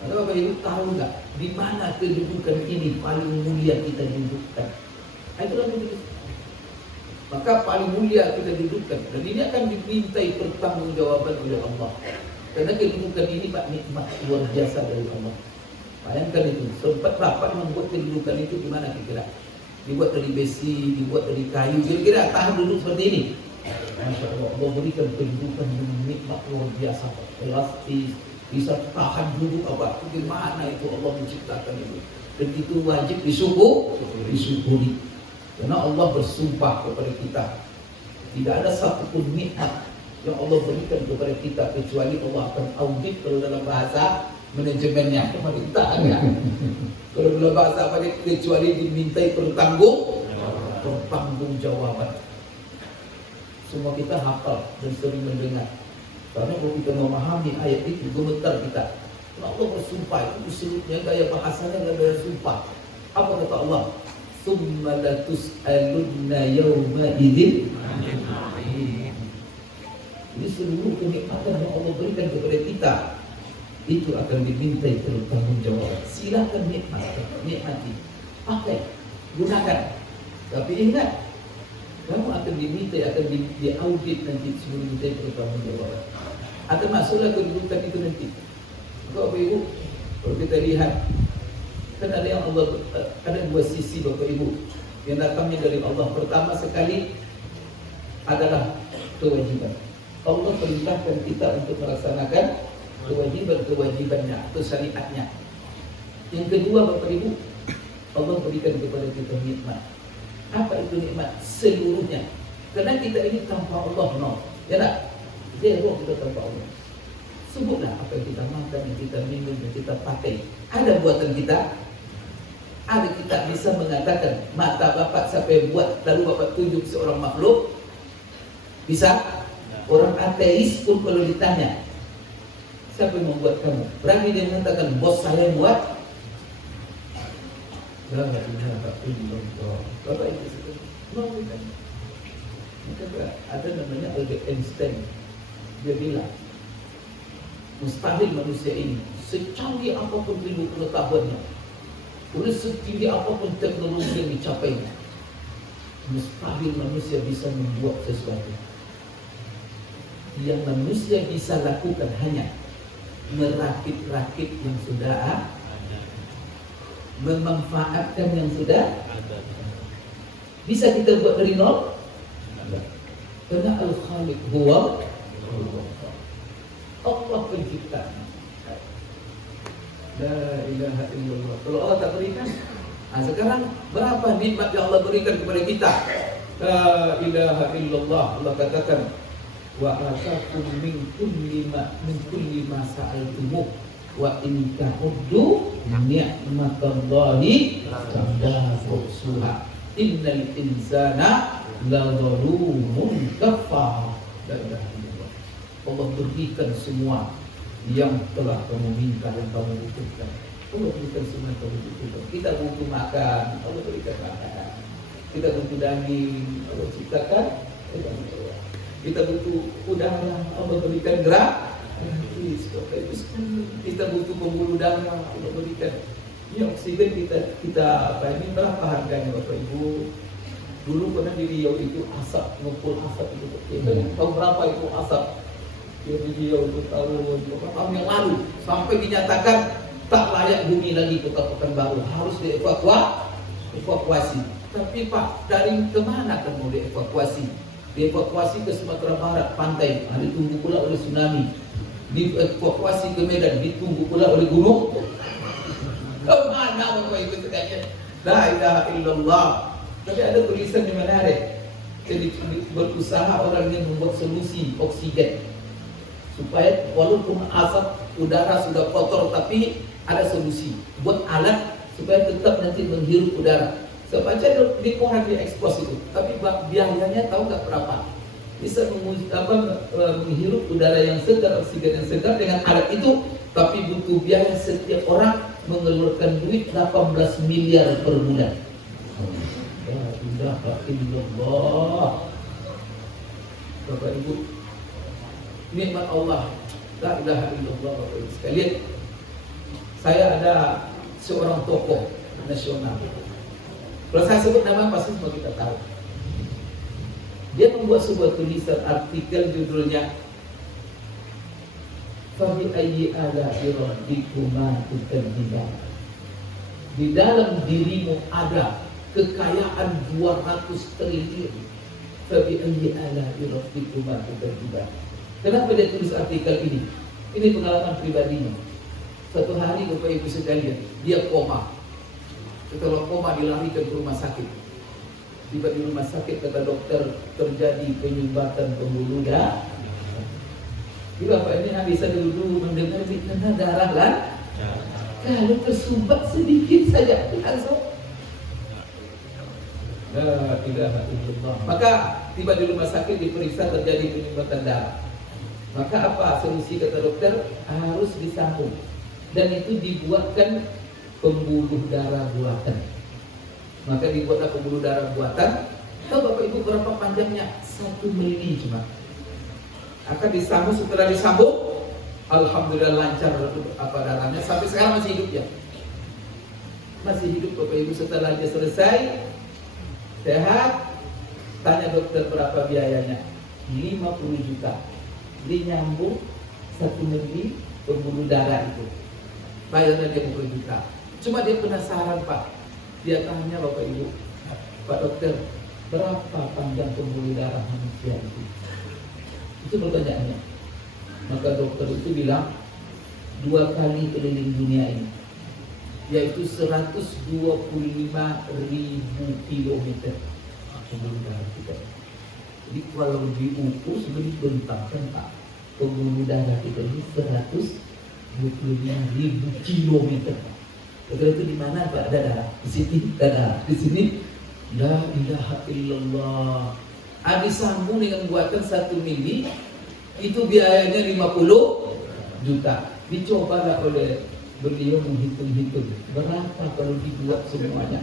Maka Bapak Ibu tahu nggak di mana kedudukan ini paling mulia kita dudukkan? Itulah majelis. Maka paling mulia kita dudukkan dan ini akan dimintai pertanggungjawaban oleh Allah. Karena kedudukan ini Pak nikmat luar biasa dari Allah. Bayangkan itu, sempat Bapak membuat kedudukan itu gimana kira-kira? Dibuat dari besi, dibuat dari kayu, kira-kira tahan duduk seperti ini. Masya Allah, Allah berikan kedudukan yang nikmat luar biasa, elastis, bisa tahan duduk apa? Bagaimana itu Allah menciptakan itu? Dan itu wajib disyukuri. Karena Allah bersumpah kepada kita, tidak ada satupun nikmat yang Allah berikan kepada kita kecuali Allah akan audit kalau dalam bahasa manajemennya, pemerintahannya. Kalau dalam bahasa apa kecuali dimintai pertanggungjawaban. Semua kita hafal dan sering mendengar. Karena kalau kita memahami ayat itu, gemetar kita. Karena Allah bersumpah, itu disebutnya gaya bahasanya gaya sumpah. Apa kata Allah? Tsumma latus'alunna yawma idzin. Jadi seluruh kenikmatan yang Allah berikan kepada kita itu akan dimintai pertanggungjawaban. Silakan nikmati, pakai, gunakan. Tapi ingat, kamu akan dimintai, akan diaudit nanti sebelum dimintai pertanggungjawaban. Akan masuklah kedudukan itu nanti. Bapak Ibu, kalau kita lihat, kan ada yang Allah, ada dua sisi Bapak Ibu yang datangnya dari Allah. Pertama sekali adalah kewajiban. Allah perintahkan kita untuk melaksanakan kewajiban-kewajibannya atau syariatnya. Yang kedua Bapak Ibu, Allah berikan kepada kita nikmat. Apa itu nikmat? Seluruhnya. Karena kita ini tanpa Allah, no. Ya tak? Zero kita tanpa Allah. Sebutlah apa yang kita makan, yang kita minum, yang kita pakai. Ada buatan kita. Ada kita bisa mengatakan mata Bapak siapa yang buat, lalu Bapak tunjuk seorang makhluk. Bisa? Orang ateis pun kalau ditanya, siapa yang membuat kamu? Berani dia mengatakan bos saya yang buat? La ilaha illallah. Bapak Ibu sekalian, mau kan? Maka ada namanya Albert Einstein. Dia bilang, mustahil manusia ini, secanggih apapun ilmu pengetahuannya, oleh setinggi apapun teknologi yang dicapainya, mustahil manusia bisa membuat sesuatu. Yang manusia bisa lakukan hanya merakit-rakit yang sudah ada, memanfaatkan yang sudah ada. Bisa kita buat dari nol? Karena Al-Khaliq huwa Allah pencipta. La ilaha illallah. Kalau Allah tak berikan, sekarang berapa nikmat yang Allah berikan kepada kita? La ilaha illallah. Allah katakan, wa atakum min kulli ma sa'altumuh wa in ta'uddu ni'matallahi la tuhsuha innal insana la zalumun kafar. La ilaha illallah. Allah berikan semua yang telah kamu minta dan kamu butuhkan. Allah berikan semua yang kamu butuhkan. Kita butuh makan, Allah berikan makan. Kita butuh daging, Allah ciptakan. Kita butuh udara, Allah berikan gerak. Kita butuh pembuluh darah, Allah berikan. Ini oksigen kita apa ini berapa harganya Bapak Ibu? Dulu pernah di Riau itu asap, ngumpul asap itu. Tahu berapa itu asap? Di Riau itu tahun yang lalu sampai dinyatakan tak layak bumi lagi Kota Pekanbaru, harus dievakuasi. Tapi Pak, dari kemana kamu dievakuasi? Dievakuasi ke Sumatera Barat pantai, ditunggu pula oleh tsunami. Dievakuasi ke Medan, ditunggu pula oleh gunung. Kemana Bapak Ibu sekalian? La ilaha illallah. Tapi ada tulisan yang menarik. Jadi berusaha orang yang membuat solusi oksigen supaya walaupun asap udara sudah kotor, tapi ada solusi buat alat supaya tetap nanti menghirup udara. Saya baca di koran di ekspos itu, tapi biayanya tahu nggak berapa? Bisa menghirup udara yang segar, oksigen yang segar dengan alat itu, tapi butuh biaya setiap orang mengeluarkan duit 18 miliar per bulan. La ilaha illallah. Bapak Ibu, nikmat Allah. La ilaha illallah. Bapak Ibu sekalian, saya ada seorang tokoh nasional. Kalau saya sebut nama pasti semua kita tahu. Dia membuat sebuah tulisan artikel judulnya Fabi ayyi ala'i rabbikuma tukadziban. Di dalam dirimu ada kekayaan 200 triliun. Fabi ayyi ala'i rabbikuma tukadziban. Kenapa dia tulis artikel ini? Ini pengalaman pribadinya. Suatu hari Bapak Ibu sekalian, dia koma. Setelah koma dilarikan ke rumah sakit. Tiba di rumah sakit kata dokter terjadi penyumbatan pembuluh darah. Bapak ini bisa dulu mendengar karena darah kan? Kalau tersumbat sedikit saja langsung. La ilaha illallah. Maka tiba di rumah sakit diperiksa terjadi penyumbatan darah. Maka apa solusi kata dokter? Harus disambung. Dan itu dibuatkan pembuluh darah buatan. Maka dibuatlah pembuluh darah buatan. Tahu Bapak Ibu berapa panjangnya? 1 mili cuma. Akan disambung, setelah disambung, alhamdulillah lancar apa darahnya sampai sekarang masih hidup ya. Masih hidup Bapak Ibu. Setelah dia selesai sehat, tanya dokter berapa biayanya? 50 juta. Dinyambung 1 mili pembuluh darah itu. Bayarnya 50 juta. Cuma dia penasaran Pak. Dia tanya Bapak Ibu, Pak dokter, berapa panjang pembuluh darah manusia itu? Itu pertanyaannya. Maka dokter itu bilang 2 kali keliling dunia ini, yaitu 125.000 kilometer pembuluh darah kita. Jadi kalau diukur sebenarnya dibentangkan Pak, pembuluh darah kita ini 125.000 kilometer. Betul itu di mana Pak? Ada darah. Di sini darah. Di sini la ilaha illallah. Disambung dengan buatan 1 mili, itu biayanya 50 juta. Dicobalah oleh beliau menghitung-hitung berapa kalau dibuat semuanya.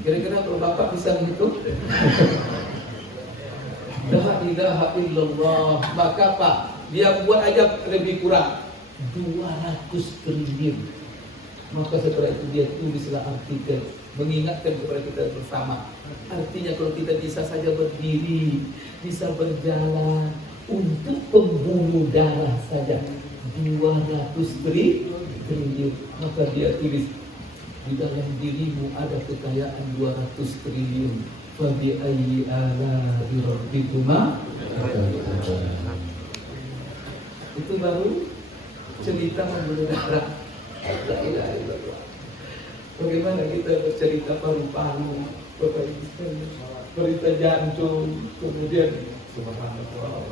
Kira-kira kalau Bapak bisa menghitung? La ilaha illallah. Maka Pak, dia buat aja lebih kurang 200 triliun. Maka setelah itu dia tulislah artikel mengingatkan kepada kita bersama. Artinya kalau kita bisa saja berdiri, bisa berjalan untuk pembuluh darah saja 200 triliun. Maka dia tulis di dalam dirimu ada kekayaan 200 triliun. Fa bi ayyi ala'i rabbikuma. Itu baru cerita membuluh darah. La ilaha illallah. Bagaimana kita bercerita paru-paru, Bapak Ibu sekalian, berita jantung, kemudian subhanallah.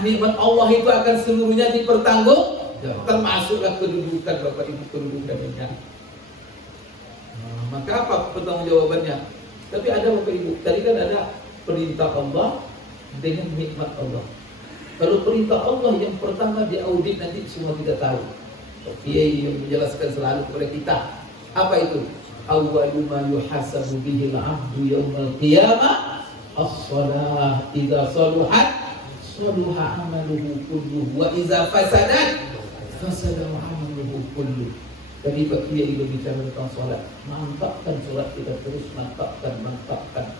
Nikmat Allah itu akan seluruhnya dipertanggung, termasuklah kedudukan Bapak Ibu, kedudukannya. Maka apa pertanggungjawabannya? Tapi ada Bapak Ibu, tadi kan ada perintah Allah dengan nikmat Allah. Kalau perintah Allah yang pertama diaudit nanti semua kita tahu. Kiai yang menjelaskan selalu kepada kita. Apa itu? Awwalu ma yuhasabu bihi al-'abdu yaumal qiyamah as-shalah. Idza saluhat saluha 'amaluhu kulluhu wa idza fasadat fasada 'amaluhu kulluhu. Tadi Pak Kiai berbicara tentang salat. Mantapkan salat kita terus, mantapkan.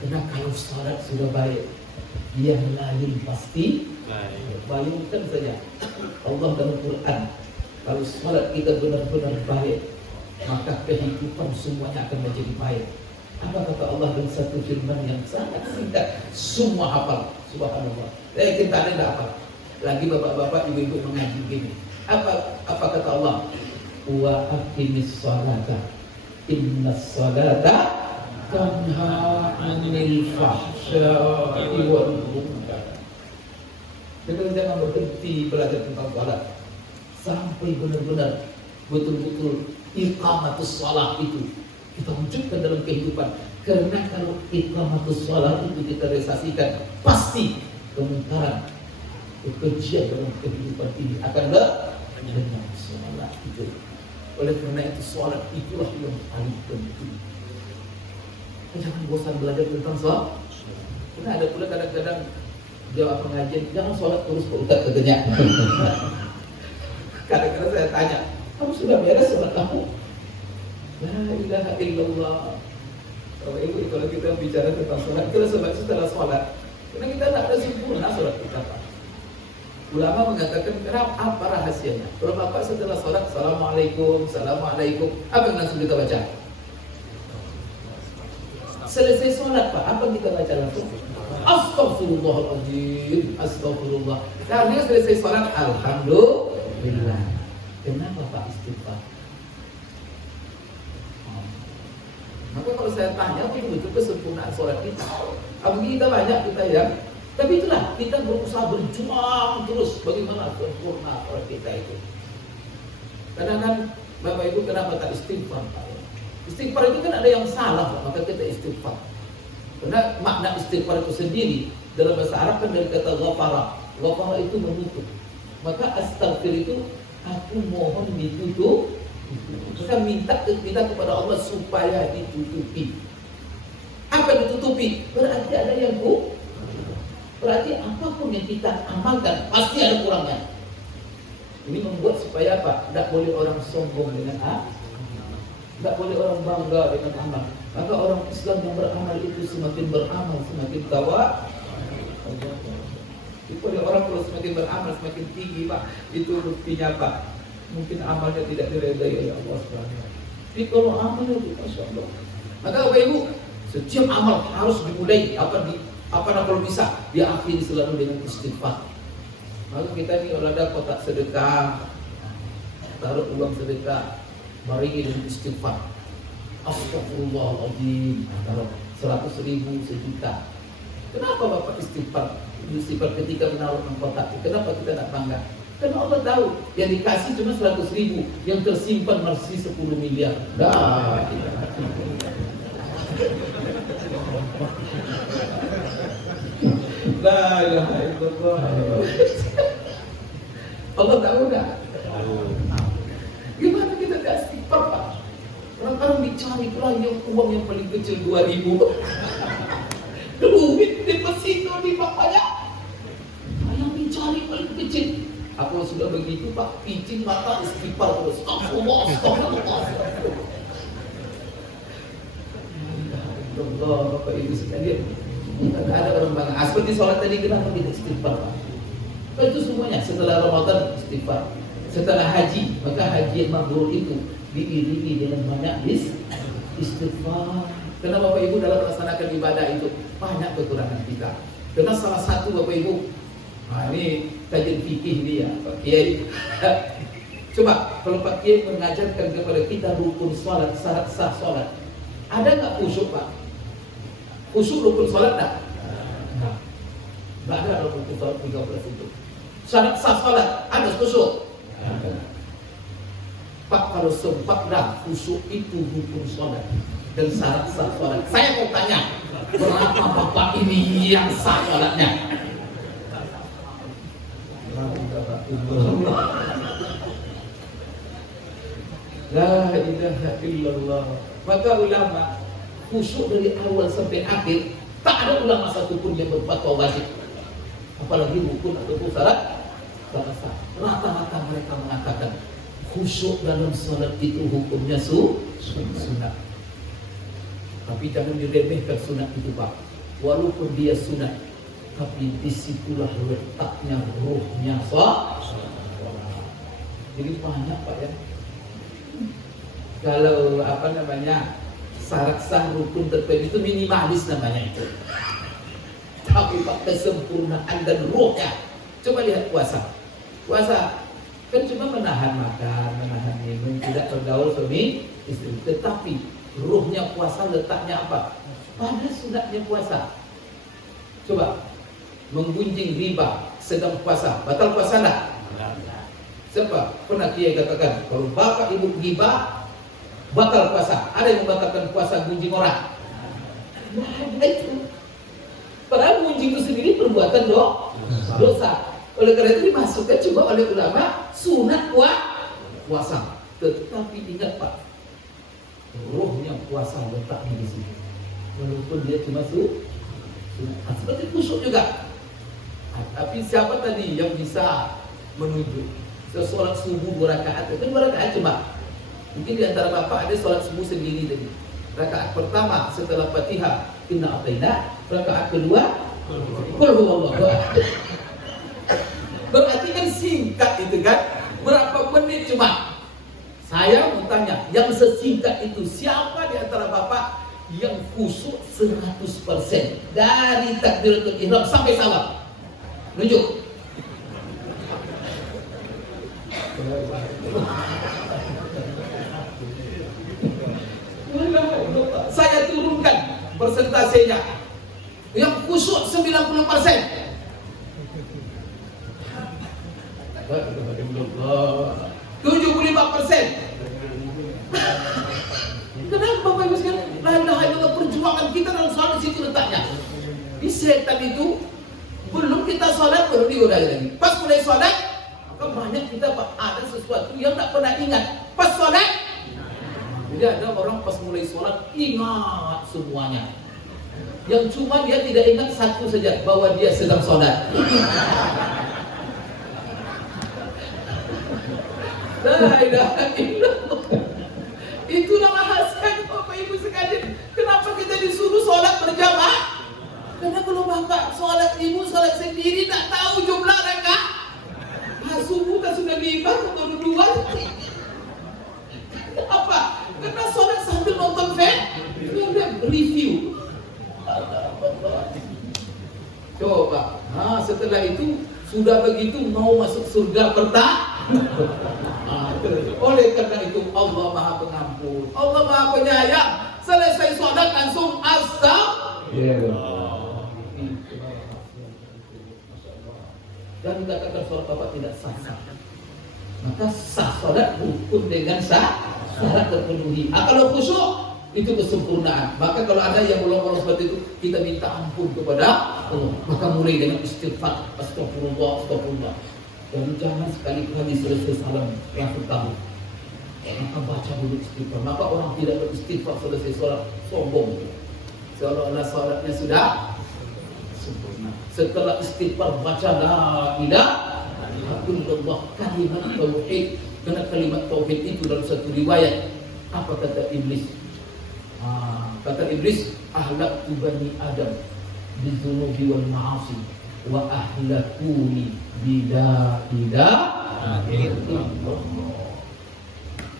Karena kalau salat sudah baik, yang lain pasti bayangkan saja Allah dalam Quran. Kalau salat kita benar-benar baik, maka kehidupan semuanya akan menjadi baik. Apa kata Allah dalam satu firman yang sangat singkat, semua hafal, subhanallah. Kita ada yang hafal. Lagi bapak-bapak, ibu-ibu mengaji gini. Apa kata Allah? Wa aqimis salata innas salata tanha 'anil fahsya'i wal munkar. Kita jangan berhenti belajar tentang salat sampai benar-benar betul-betul iqamatus shalah itu kita wujudkan dalam kehidupan. Karena kalau iqamatus shalah itu kita realisasikan, pasti kemungkaran, kekejian dalam kehidupan ini akan dengan salat itu. Oleh karena itu salat itulah yang paling penting. Jangan bosan belajar tentang salat. Karena ada pula kadang-kadang jawab pengajian, jangan salat terus Pak Ustaz katanya. Kadang-kadang saya tanya, kamu sudah beres salat kamu? La ilaha illallah. Kalau ibu, kalau kita bicara tentang salat, itulah sebab setelah salat, karena kita tidak ada sempurna salat kita, Pak. Ulama mengatakan kenapa, apa rahasianya? Kalau Bapak setelah salat, assalamualaikum, apa yang langsung kita baca? Selesai salat, Pak, apa yang kita baca langsung? Astaghfirullahaladzim, astagfirullah. Karena selesai salat, alhamdulillah. Kenapa Pak istighfar? Maka kalau saya tanya, itu kesempurnaan sholat kita. Apalagi kita banyak kita ya. Tapi itulah, kita berusaha berjuang terus bagaimana sempurna sholat kita itu. Kadang-kadang Bapak Ibu kenapa tak istighfar? Istighfar itu kan ada yang salah, maka kita istighfar. Karena makna istighfar itu sendiri dalam bahasa Arab kan dari kata ghafara. Ghafara itu menutup. Maka astaghfir itu aku mohon ditutup. Kita minta kepada Allah supaya ditutupi. Apa ditutupi? Berarti ada yang berarti apapun yang kita amalkan pasti ada kurangnya. Ini membuat supaya apa? Tidak boleh orang sombong dengan tidak boleh orang bangga dengan amal. Maka orang Islam yang beramal itu semakin beramal semakin tawa. Itu orang kalau semakin beramal semakin tinggi, Pak. Itu buktinya Pak. Mungkin amalnya tidak diredai oleh Allah SWT. Tapi kalau amalnya itu Masya Allah. Maka Bapak Ibu, setiap amal harus dimulai kalau bisa diakhiri selalu dengan istighfar. Maka kita ini kalau ada kotak sedekah, taruh uang sedekah, baringi dengan istighfar. Astagfirullahaladzim, taruh 100.000, sejuta. Kenapa Bapak istighfar? Istighfar ketika menaruh kotak. Kenapa kita tidak bangga? Karena Allah tahu yang dikasih cuma 100.000, yang tersimpan masih 10 miliar. Dah. La ilaha illallah. Allah tahu dah. Sekarang dicari yang uang yang paling kecil 2.000. Duit deposito di bapaknya. Yang dicari paling kecil. Aku sudah begitu Pak, picing mata istighfar terus. Allah. Allah, Bapak Ibu sekalian. Tidak ada orang seperti sholat tadi, kenapa kita istighfar Pak? Itu semuanya setelah Ramadan istighfar. Setelah haji, maka haji yang mabrur itu diiringi dengan banyak istighfar. Karena Bapak Ibu dalam melaksanakan ibadah itu banyak kekurangan kita. Karena salah satu Bapak Ibu, ini kajian fikih dia, Pak Kiai. Coba kalau Pak Kiai mengajarkan kepada kita rukun sholat, syarat sah sholat, ada nggak khusyuk Pak? Khusyuk rukun sholat tak? Nah, nggak ada rukun sholat 13 itu. Syarat sah sholat ada khusyuk? Pak, kalau sempat dah khusyuk itu rukun sholat dan syarat sah sholat. Saya mau tanya, berapa Bapak ini yang sah sholatnya? La ilaha illallah. Maka ulama khusyuk dari awal sampai akhir, tak ada ulama satupun yang berfatwa wajib, apalagi rukun ataupun syarat. Rata-rata mereka mengatakan khusyuk dalam salat itu hukumnya sunat. Tapi jangan diremehkan sunat itu Pak. Walaupun dia sunat, tapi disitulah letaknya ruhnya jadi banyak Pak ya. Kalau syarat sah rukun tertentu itu minimalis namanya itu. Tapi Pak kesempurnaan dan ruhnya. Coba lihat puasa. Puasa kan cuma menahan makan, menahan minum, tidak bergaul suami istri. Tetapi ruhnya puasa letaknya apa? Pada sunatnya puasa. Coba menggunjing riba sedang puasa, batal puasa enggak? Siapa pernah Kiai katakan kalau bapak ibu riba batal puasa? Ada yang membatalkan puasa gunjing orang? Nah, itu. Padahal gunjing itu sendiri perbuatan dosa. Oleh karena itu dimasukkan coba oleh ulama sunat puasa. Tetapi ingat Pak, ruhnya puasa letaknya di sini. Walaupun dia cuma sunat, seperti khusyuk juga. Tapi siapa tadi yang bisa menuju sholat subuh 2 rakaat? Itu 2 rakaat coba. Mungkin di antara bapak ada sholat subuh sendiri tadi. Rakaat pertama setelah Fatihah inna ataina, rakaat kedua qul huwallahu ahad. Berarti kan singkat itu kan? Berapa menit cuma? Saya mau tanya, yang sesingkat itu siapa di antara bapak yang khusyuk 100% dari takbiratul ihram sampai salam? Tunjuk. Saya turunkan persentasenya. Yang khusyuk 90%. 75%. Kenapa Bapak Ibu sekalian? La ilaha illallah, perjuangan kita dalam sholat situ letaknya. Di setan itu belum kita sholat baru digoda lagi. Pas mulai sholat, maka banyak kita ada sesuatu yang tak pernah ingat. Pas sholat, jadi ada orang pas mulai sholat ingat semuanya. Yang cuma dia tidak ingat satu saja, bahwa dia sedang sholat. La ilaha illallah. Itulah rahasianya Bapak Ibu sekalian. Kenapa kita disuruh sholat berjamaah? Karena kalau bapak sholat, ibu sholat sendiri, tak tahu jumlah rakaat. Subuh tak sudah 5 atau 2. Apa? Karena sholat sambil nonton film review. Coba. Nah, setelah itu sudah begitu mau masuk surga pertama. Oleh karena itu Allah Maha Pengampun, Allah Maha Penyayang. Selesai sholat langsung astagfirullah. Dan dikatakan sholat bapak tidak sah. Maka sah sholat rukun dengan syarat terpenuhi. Kalau khusyuk itu kesempurnaan. Maka kalau ada yang belum seperti itu, kita minta ampun kepada Allah. Maka mulai dengan istighfar, astagfirullah, astagfirullah. Dan jangan sekali-kali selesai salam langsung tahu. Maka baca dulu istighfar. Maka orang tidak beristighfar selesai sholat sombong. Seolah-olah sholatnya sudah sempurna. Setelah istighfar baca la ilaha illallah, kalimat tauhid. Karena kalimat tauhid itu dalam satu riwayat, apa kata iblis? Kata iblis, ahlaktu bani Adam bizunubi wal ma'asi wa ahlakuni bila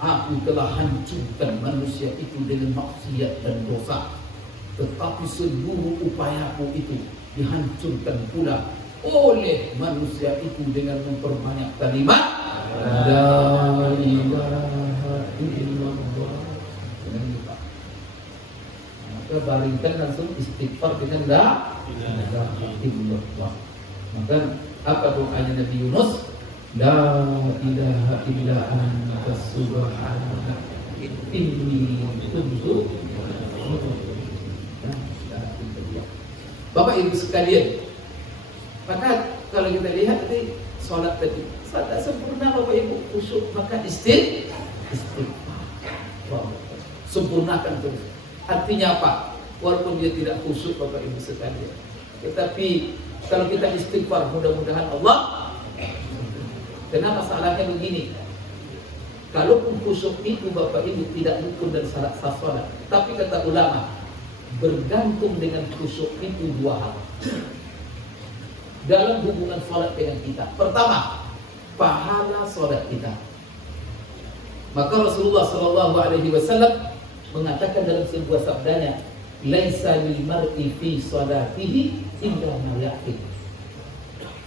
aku telah hancurkan manusia itu dengan maksiat dan dosa, tetapi seluruh upayaku itu dihancurkan pula oleh manusia itu dengan memperbanyak kalimat la ilaha illallah. Maka baringkan langsung istighfar dengan la ilaha illallah. Maka apa doanya Nabi Yunus? La ilaha illa anta subhanaka inni kuntu. Bapak Ibu sekalian, maka kalau kita lihat tadi sholat tadi tak sempurna Bapak Ibu, khusyuk, maka istighfar. Sempurnakan terus. Artinya apa? Walaupun dia tidak khusyuk Bapak Ibu sekalian, tetapi kalau kita istighfar, mudah-mudahan Allah. Kenapa masalahnya begini? Kalau khusyuk itu Bapak Ibu tidak rukun dan syarat sah sholat. Tapi kata ulama, bergantung dengan khusyuk itu dua hal dalam hubungan sholat dengan kita. Pertama, pahala sholat kita. Maka Rasulullah SAW mengatakan dalam sebuah sabdanya, laisa lil mar'i fi sholatihi illa ma yaqin.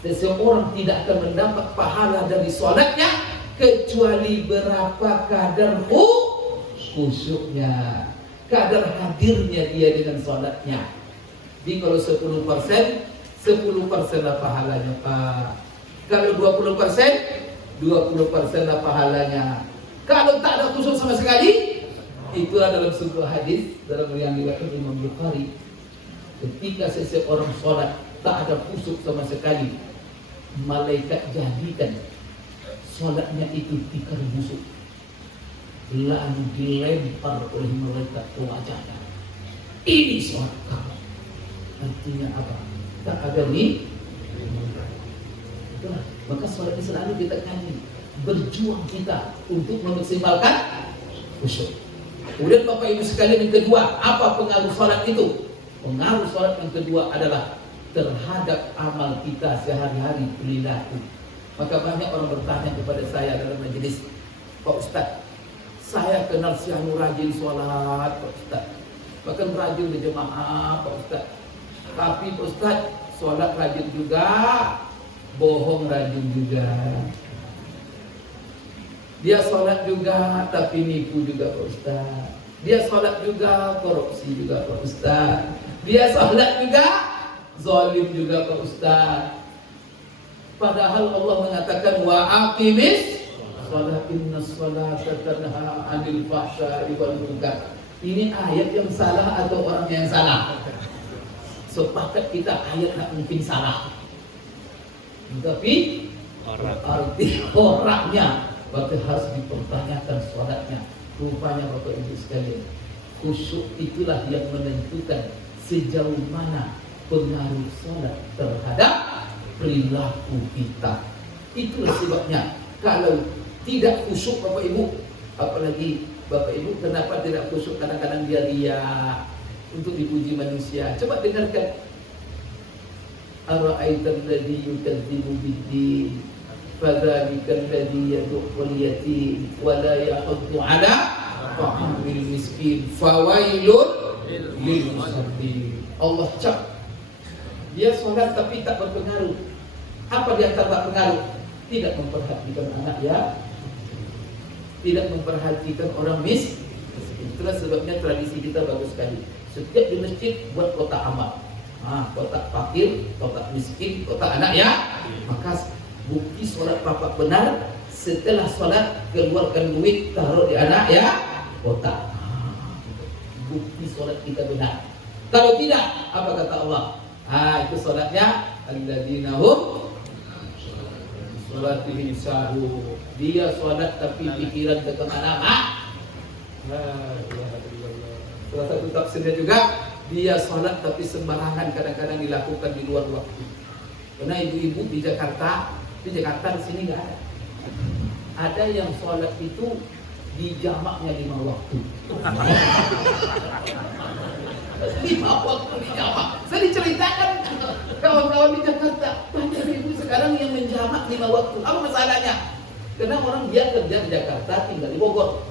Seseorang tidak akan mendapat pahala dari sholatnya kecuali berapa kadar khusyuknya, kadar hadirnya dia dengan sholatnya. Jadi kalau 10% lah pahalanya Pak. Kalau 20% lah pahalanya. Kalau tak ada khusyuk sama sekali, itu dalam sebuah hadis dalam yang diriwayatkan Imam Bukhari, ketika seseorang sholat tak ada khusyuk sama sekali, malaikat jadikan sholatnya itu tikar busuk, lalu dilempar oleh malaikat ke wajahnya. Ini sholat kamu. Artinya apa? Tak ada nih. Maka sholat ini selalu kita kaji, berjuang kita untuk memaksimalkan khusyuk. Kemudian Bapak Ibu sekalian, yang kedua, apa pengaruh sholat itu? Pengaruh sholat yang kedua adalah terhadap amal kita sehari-hari, perilaku. Maka banyak orang bertanya kepada saya dalam majelis, Pak Ustaz, saya kenal si anu rajin sholat Pak Ustaz, bahkan rajin berjemaah Pak Ustaz, tapi Pak Ustaz sholat rajin juga, bohong rajin juga. Dia sholat juga tapi nipu juga Pak Ustaz. Dia sholat juga korupsi juga Pak Ustaz. Dia sholat juga zalim juga Pak Ustaz. Padahal Allah mengatakan wa aqimis sholat innas sholata tanha 'anil fahsya'i wal munkar. Ini ayat yang salah atau orang yang salah? Sepakat kita ayat tak mungkin salah, tapi arti orangnya berarti harus dipertanyakan sholatnya. Rupanya Bapak Ibu sekalian, khusyuk itulah yang menentukan sejauh mana pengaruh sholat terhadap perilaku kita. Itulah sebabnya kalau tidak khusyuk Bapak Ibu, apalagi Bapak Ibu kenapa tidak khusyuk? Kadang-kadang dia riya untuk dipuji manusia. Coba dengarkan, ara'aital ladzi yukadzibu bid-din fadzalika alladzi yad'ul yatim wa la yahuddu 'ala ta'amil miskin fawailun lil musallin. Allah cap, dia sholat tapi tak berpengaruh. Apa dia tak berpengaruh? Tidak memperhatikan anak ya, tidak memperhatikan orang miskin. Itulah sebabnya tradisi kita bagus sekali. Setiap di masjid buat kotak amal, kotak fakir, kotak miskin, kotak anak ya. Maka bukti sholat bapak benar, setelah sholat keluarkan duit taruh di anak ya, kotak. Bukti sholat kita benar. Kalau tidak, apa kata Allah? Itu sholatnya alladzina hum salatihi sahu. Dia sholat tapi pikiran ke kemana-mana. Salah satu tafsirnya juga, dia sholat tapi sembarangan, kadang-kadang dilakukan di luar waktu. Karena ibu-ibu di Jakarta di sini nggak ada. Ada yang sholat itu di jamaknya 5 waktu. 5 waktu di jamak. Saya diceritakan kawan-kawan di Jakarta, banyak ibu sekarang yang menjamak 5 waktu. Apa masalahnya? Karena orang dia kerja di Jakarta, tinggal di Bogor.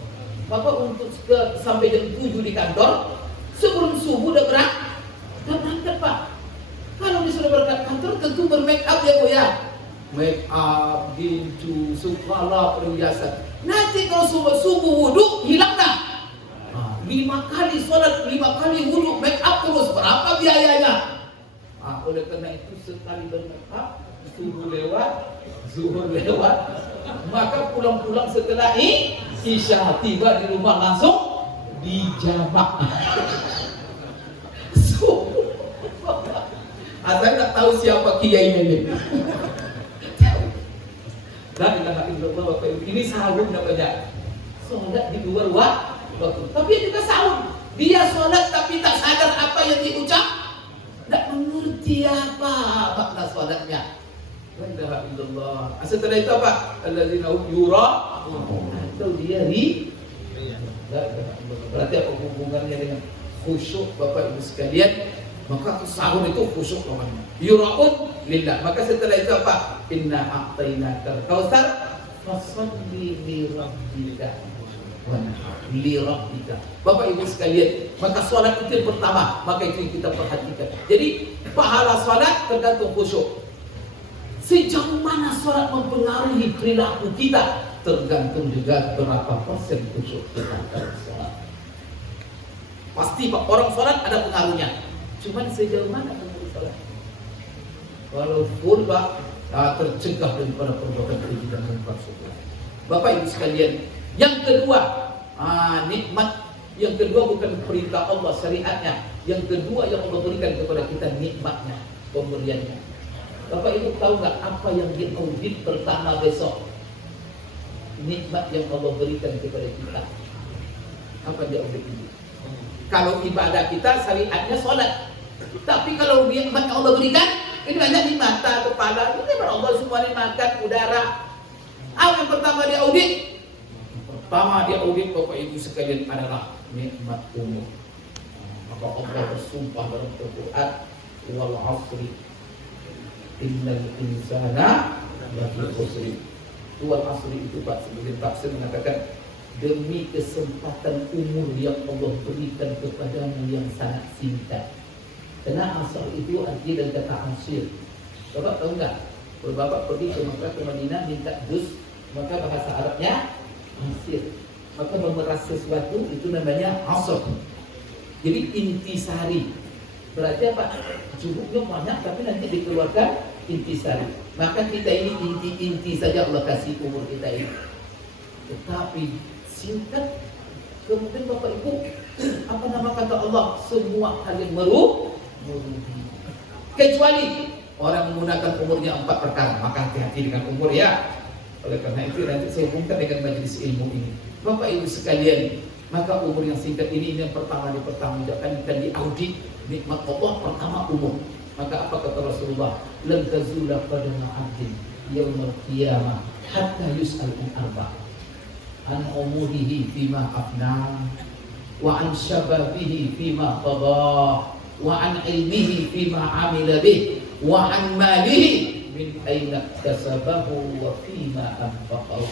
Maka untuk sampai jam 7 di kantor, sebelum subuh udah berangkat Pak. Kalau dia sudah berangkat kantor, tentu bermake up ya Bu ya. Make up, gincu, segala perhiasan. Nanti kalau subuh wudhu, hilang dah. 5 kali sholat, 5 kali wudhu, make up terus, berapa biayanya? Oleh karena itu sekali bermake up, subuh lewat, zuhur lewat, maka pulang-pulang setelah isya, tiba di rumah langsung dijamak. Saya nggak tahu siapa kiai ini. La ilaha illallah wa ini sahur namanya. Sholat di luar waktu. Tapi dia juga sahur. Dia sholat tapi tak sadar apa yang diucap. Tak mengerti apa makna sholatnya. La ilaha illallah. Setelah itu apa? Alladzina yura atau dia berarti apa hubungannya dengan khusyuk Bapak Ibu sekalian? Maka sahur itu khusyuk namanya. Yura'un lillah. Maka setelah itu apa? Inna a'tainakal kautsar fasholli li rabbika wanhar. Li rabbika. Bapak Ibu sekalian, maka salat itu yang pertama, maka itu yang kita perhatikan. Jadi pahala salat tergantung khusyuk. Sejauh mana salat mempengaruhi perilaku kita tergantung juga berapa persen khusyuk kita dalam salat. Pasti Pak, orang salat ada pengaruhnya. Cuman sejauh mana pengaruh salat? Kalau full Pak, tercegah daripada perbuatan keji dan munkar. Bapak Ibu sekalian, yang kedua, nikmat. Yang kedua bukan perintah Allah syariatnya. Yang kedua yang Allah berikan kepada kita nikmatnya, pemberiannya. Bapak Ibu tahu nggak apa yang diaudit pertama besok? Nikmat yang Allah berikan kepada kita. Apa diaudit ini? Kalau ibadah kita syariatnya sholat. Tapi kalau nikmat yang Allah berikan, ini banyak di mata, kepala, ini Allah semua makan, udara. Apa yang pertama diaudit? Pertama diaudit Bapak Ibu sekalian adalah nikmat umur. Maka Allah bersumpah dalam Al-Quran, wal asri innal insana lafi khusr. Wal asri itu Pak sebagian tafsir mengatakan demi kesempatan umur yang Allah berikan kepadamu yang sangat singkat. Karena asal itu arti dan kata asir. Bapak tahu enggak? Kalau Bapak pergi ke Mekah, ke Madinah minta jus, maka bahasa Arabnya asir. Maka memeras sesuatu itu namanya asr. Jadi intisari. Berarti apa? Cukupnya banyak tapi nanti dikeluarkan intisari. Maka kita ini inti-inti saja Allah kasih umur kita ini. Tetapi singkat, kemudian Bapak Ibu, apa nama kata Allah? Semua hal yang merugi. Kecuali orang menggunakan umurnya 4 perkara, maka hati-hati dengan umur ya. Oleh karena itu nanti saya hubungkan dengan majelis ilmu ini. Bapak Ibu sekalian, maka umur yang singkat ini yang pertama dipertanggungjawabkan dan diaudit. Nikmat Allah pertama umur. Maka apa kata Rasulullah? Lam tazula qadama 'abdin yaumil qiyamah hatta yus'al an arba'. An umurihi fima afna wa an shababihi fima qada wa an ilmihi fima amila bih wa an malihi min aina kasabahu wa fima anfaqahu.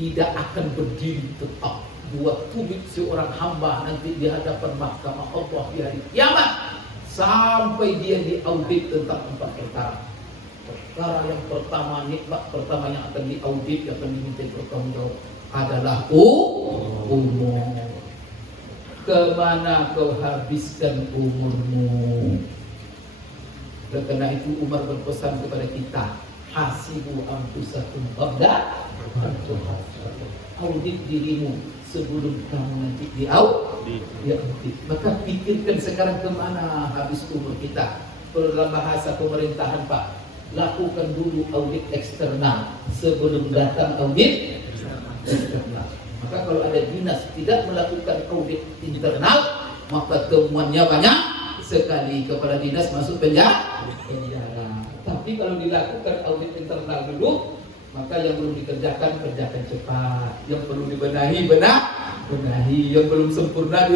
Tidak akan berdiri tetap dua tubuh seorang hamba nanti di hadapan mahkamah Allah di hari kiamat sampai dia diaudit tentang 4 perkara. Perkara yang pertama, nikmat pertama yang akan diaudit, yang akan diminta pertanggungjawab adalah umur. Kemana kau habiskan umurmu? Dan karena itu Umar berpesan kepada kita, hasibu anfusakum qabla an tuhasibu. Audit dirimu sebelum kamu nanti diaudit. Maka pikirkan sekarang kemana habis umur kita. Kalau dalam bahasa pemerintahan Pak, lakukan dulu audit eksternal sebelum datang audit eksternal. Maka kalau ada dinas tidak melakukan audit internal, maka temuannya banyak sekali, kepala dinas masuk penjara. Tapi kalau dilakukan audit internal dulu, maka yang belum dikerjakan kerjakan cepat, yang perlu dibenahi benahi, yang belum sempurna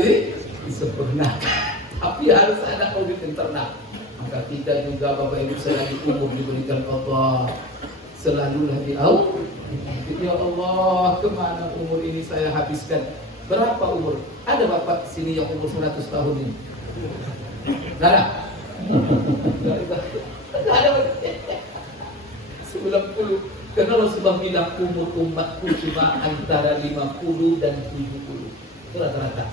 disempurnakan. Tapi harus ada audit internal. Maka kita juga Bapak Ibu selagi umur diberikan Allah, selalulah diaudit. Ya Allah, kemana umur ini saya habiskan? Berapa umur? Ada Bapak sini yang umur 100 tahun ini? Tidak ada? Tidak ada. 90. Karena Rasulullah bilang umur umatku cuma antara 50 dan 70. Itu rata-rata.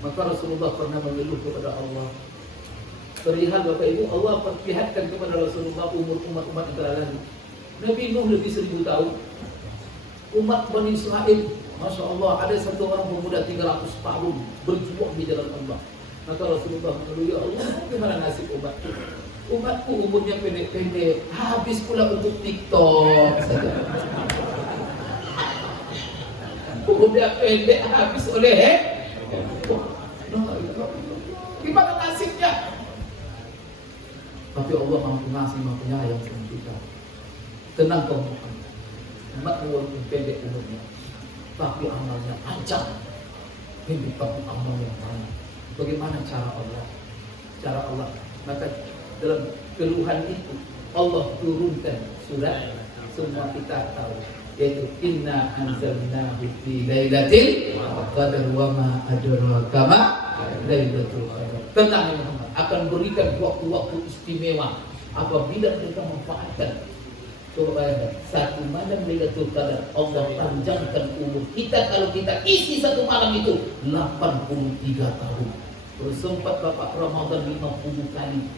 Maka Rasulullah pernah mengeluh kepada Allah. Perihal Bapak Ibu, Allah perlihatkan kepada Rasulullah umur umat-umat yang telah lalu. Nabi Nuh lebih 1000 tahun. Umat Bani Israel, Masya Allah, ada satu orang pemuda 300 tahun berjuang di jalan Allah. Maka Rasulullah mengeluh, ya Allah, bagaimana nasib umatku? Umatku umurnya pendek-pendek, habis pula untuk TikTok saja. Udah pendek, habis oleh gimana nasibnya? Tapi Allah mampu ngasih, mampu nyayang sama kita. Tenang kau Muhammad. Umat walaupun pendek umurnya, tapi amalnya panjang. Pendek tapi amalnya banyak. Bagaimana cara Allah? Cara Allah. Maka dalam keluhan itu Allah turunkan surat, semua kita tahu, yaitu inna anzalnahu fi lailatul qadar wa ma adraka ma lailatul qadar. Tenang ya Muhammad, akan berikan waktu-waktu istimewa apabila mereka memanfaatkan. Coba bayangkan, satu malam Lailatul Qadar, Allah panjangkan umur kita kalau kita isi satu malam itu 83 tahun. Bersempat Bapak Ramadan 50 kali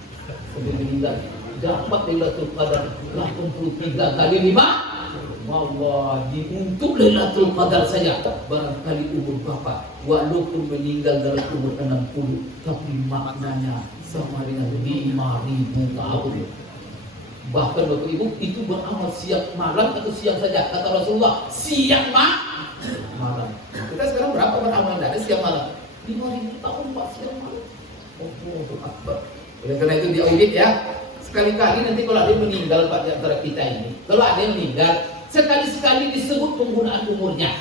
sampai meninggal, dapat Lailatul Qadar 83 kali 5. Wallahi untuk Lailatul Qadar saja barangkali umur Bapak walaupun meninggal dalam umur 60, tapi maknanya sama dengan 5.000 tahun. Bahkan Bapak Ibu itu beramal siang malam atau siang saja, kata Rasulullah siang malam. Kita sekarang berapa beramal? Tidak ada siang malam. 5.000 tahun Pak siang malam. Oh Akbar. Oleh karena itu diaudit ya. Sekali-kali nanti kalau ada yang meninggal Pak di antara kita ini, kalau ada yang meninggal sekali-sekali disebut penggunaan umurnya.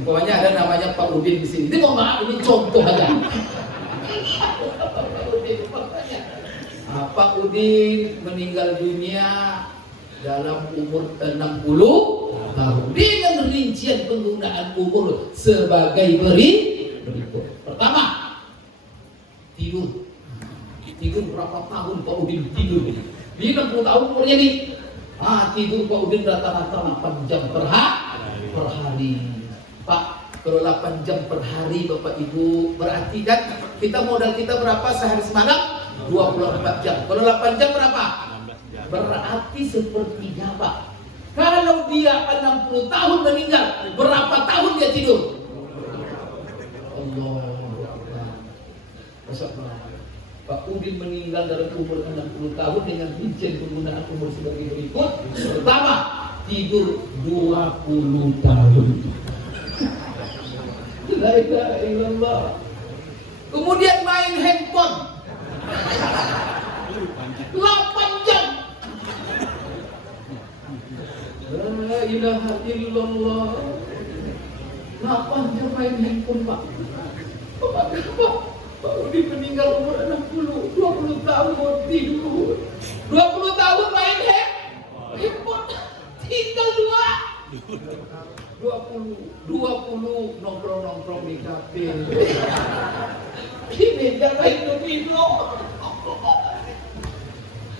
Pokoknya ada namanya Pak Udin di sini. Ini mohon maaf, ini contoh aja. Pak Udin meninggal dunia dalam umur 60 tahun dengan rincian penggunaan umur sebagai berikut. Pertama, tidur berapa tahun Pak Udin tidur? Di 60 tahun umurnya nih. Tidur Pak Udin rata-rata 8 jam per hari. Pak, kalau 8 jam per hari Bapak Ibu, berarti kan kita modal kita berapa sehari semalam? 24 jam. Kalau 8 jam berapa? Berarti sepertiga Pak. Kalau dia 60 tahun meninggal, berapa tahun dia tidur? Allah. Pak Udin meninggal dalam umur 60 tahun dengan rincian penggunaan umur sebagai berikut. Pertama, tidur 20 tahun. La ilaha illallah. Kemudian main handphone 8 jam. La ilaha illallah. 8 jam main handphone Pak. Pak Udin meninggal umur 60, 20 tahun tidur, 20 tahun main handphone, tinggal 20 nongkrong di kafe. Ini jangan domino.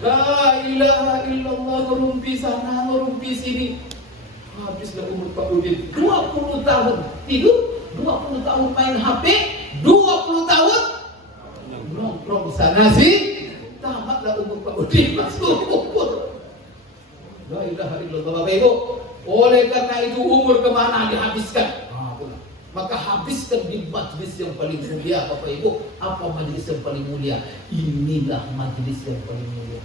La ilaha illallah, ngerumpi sana, ngerumpi sini. Habislah umur Pak Udin 20 tahun tidur, 20 tahun main HP, 20 tahun nongkrong sana sih. Tamatlah umur Pak Udin masuk umur. La ilaha illallah Bapak Ibu. Oleh karena itu umur kemana dihabiskan? Maka habiskan di majlis yang paling mulia Bapak Ibu. Apa majlis yang paling mulia? Inilah majlis yang paling mulia.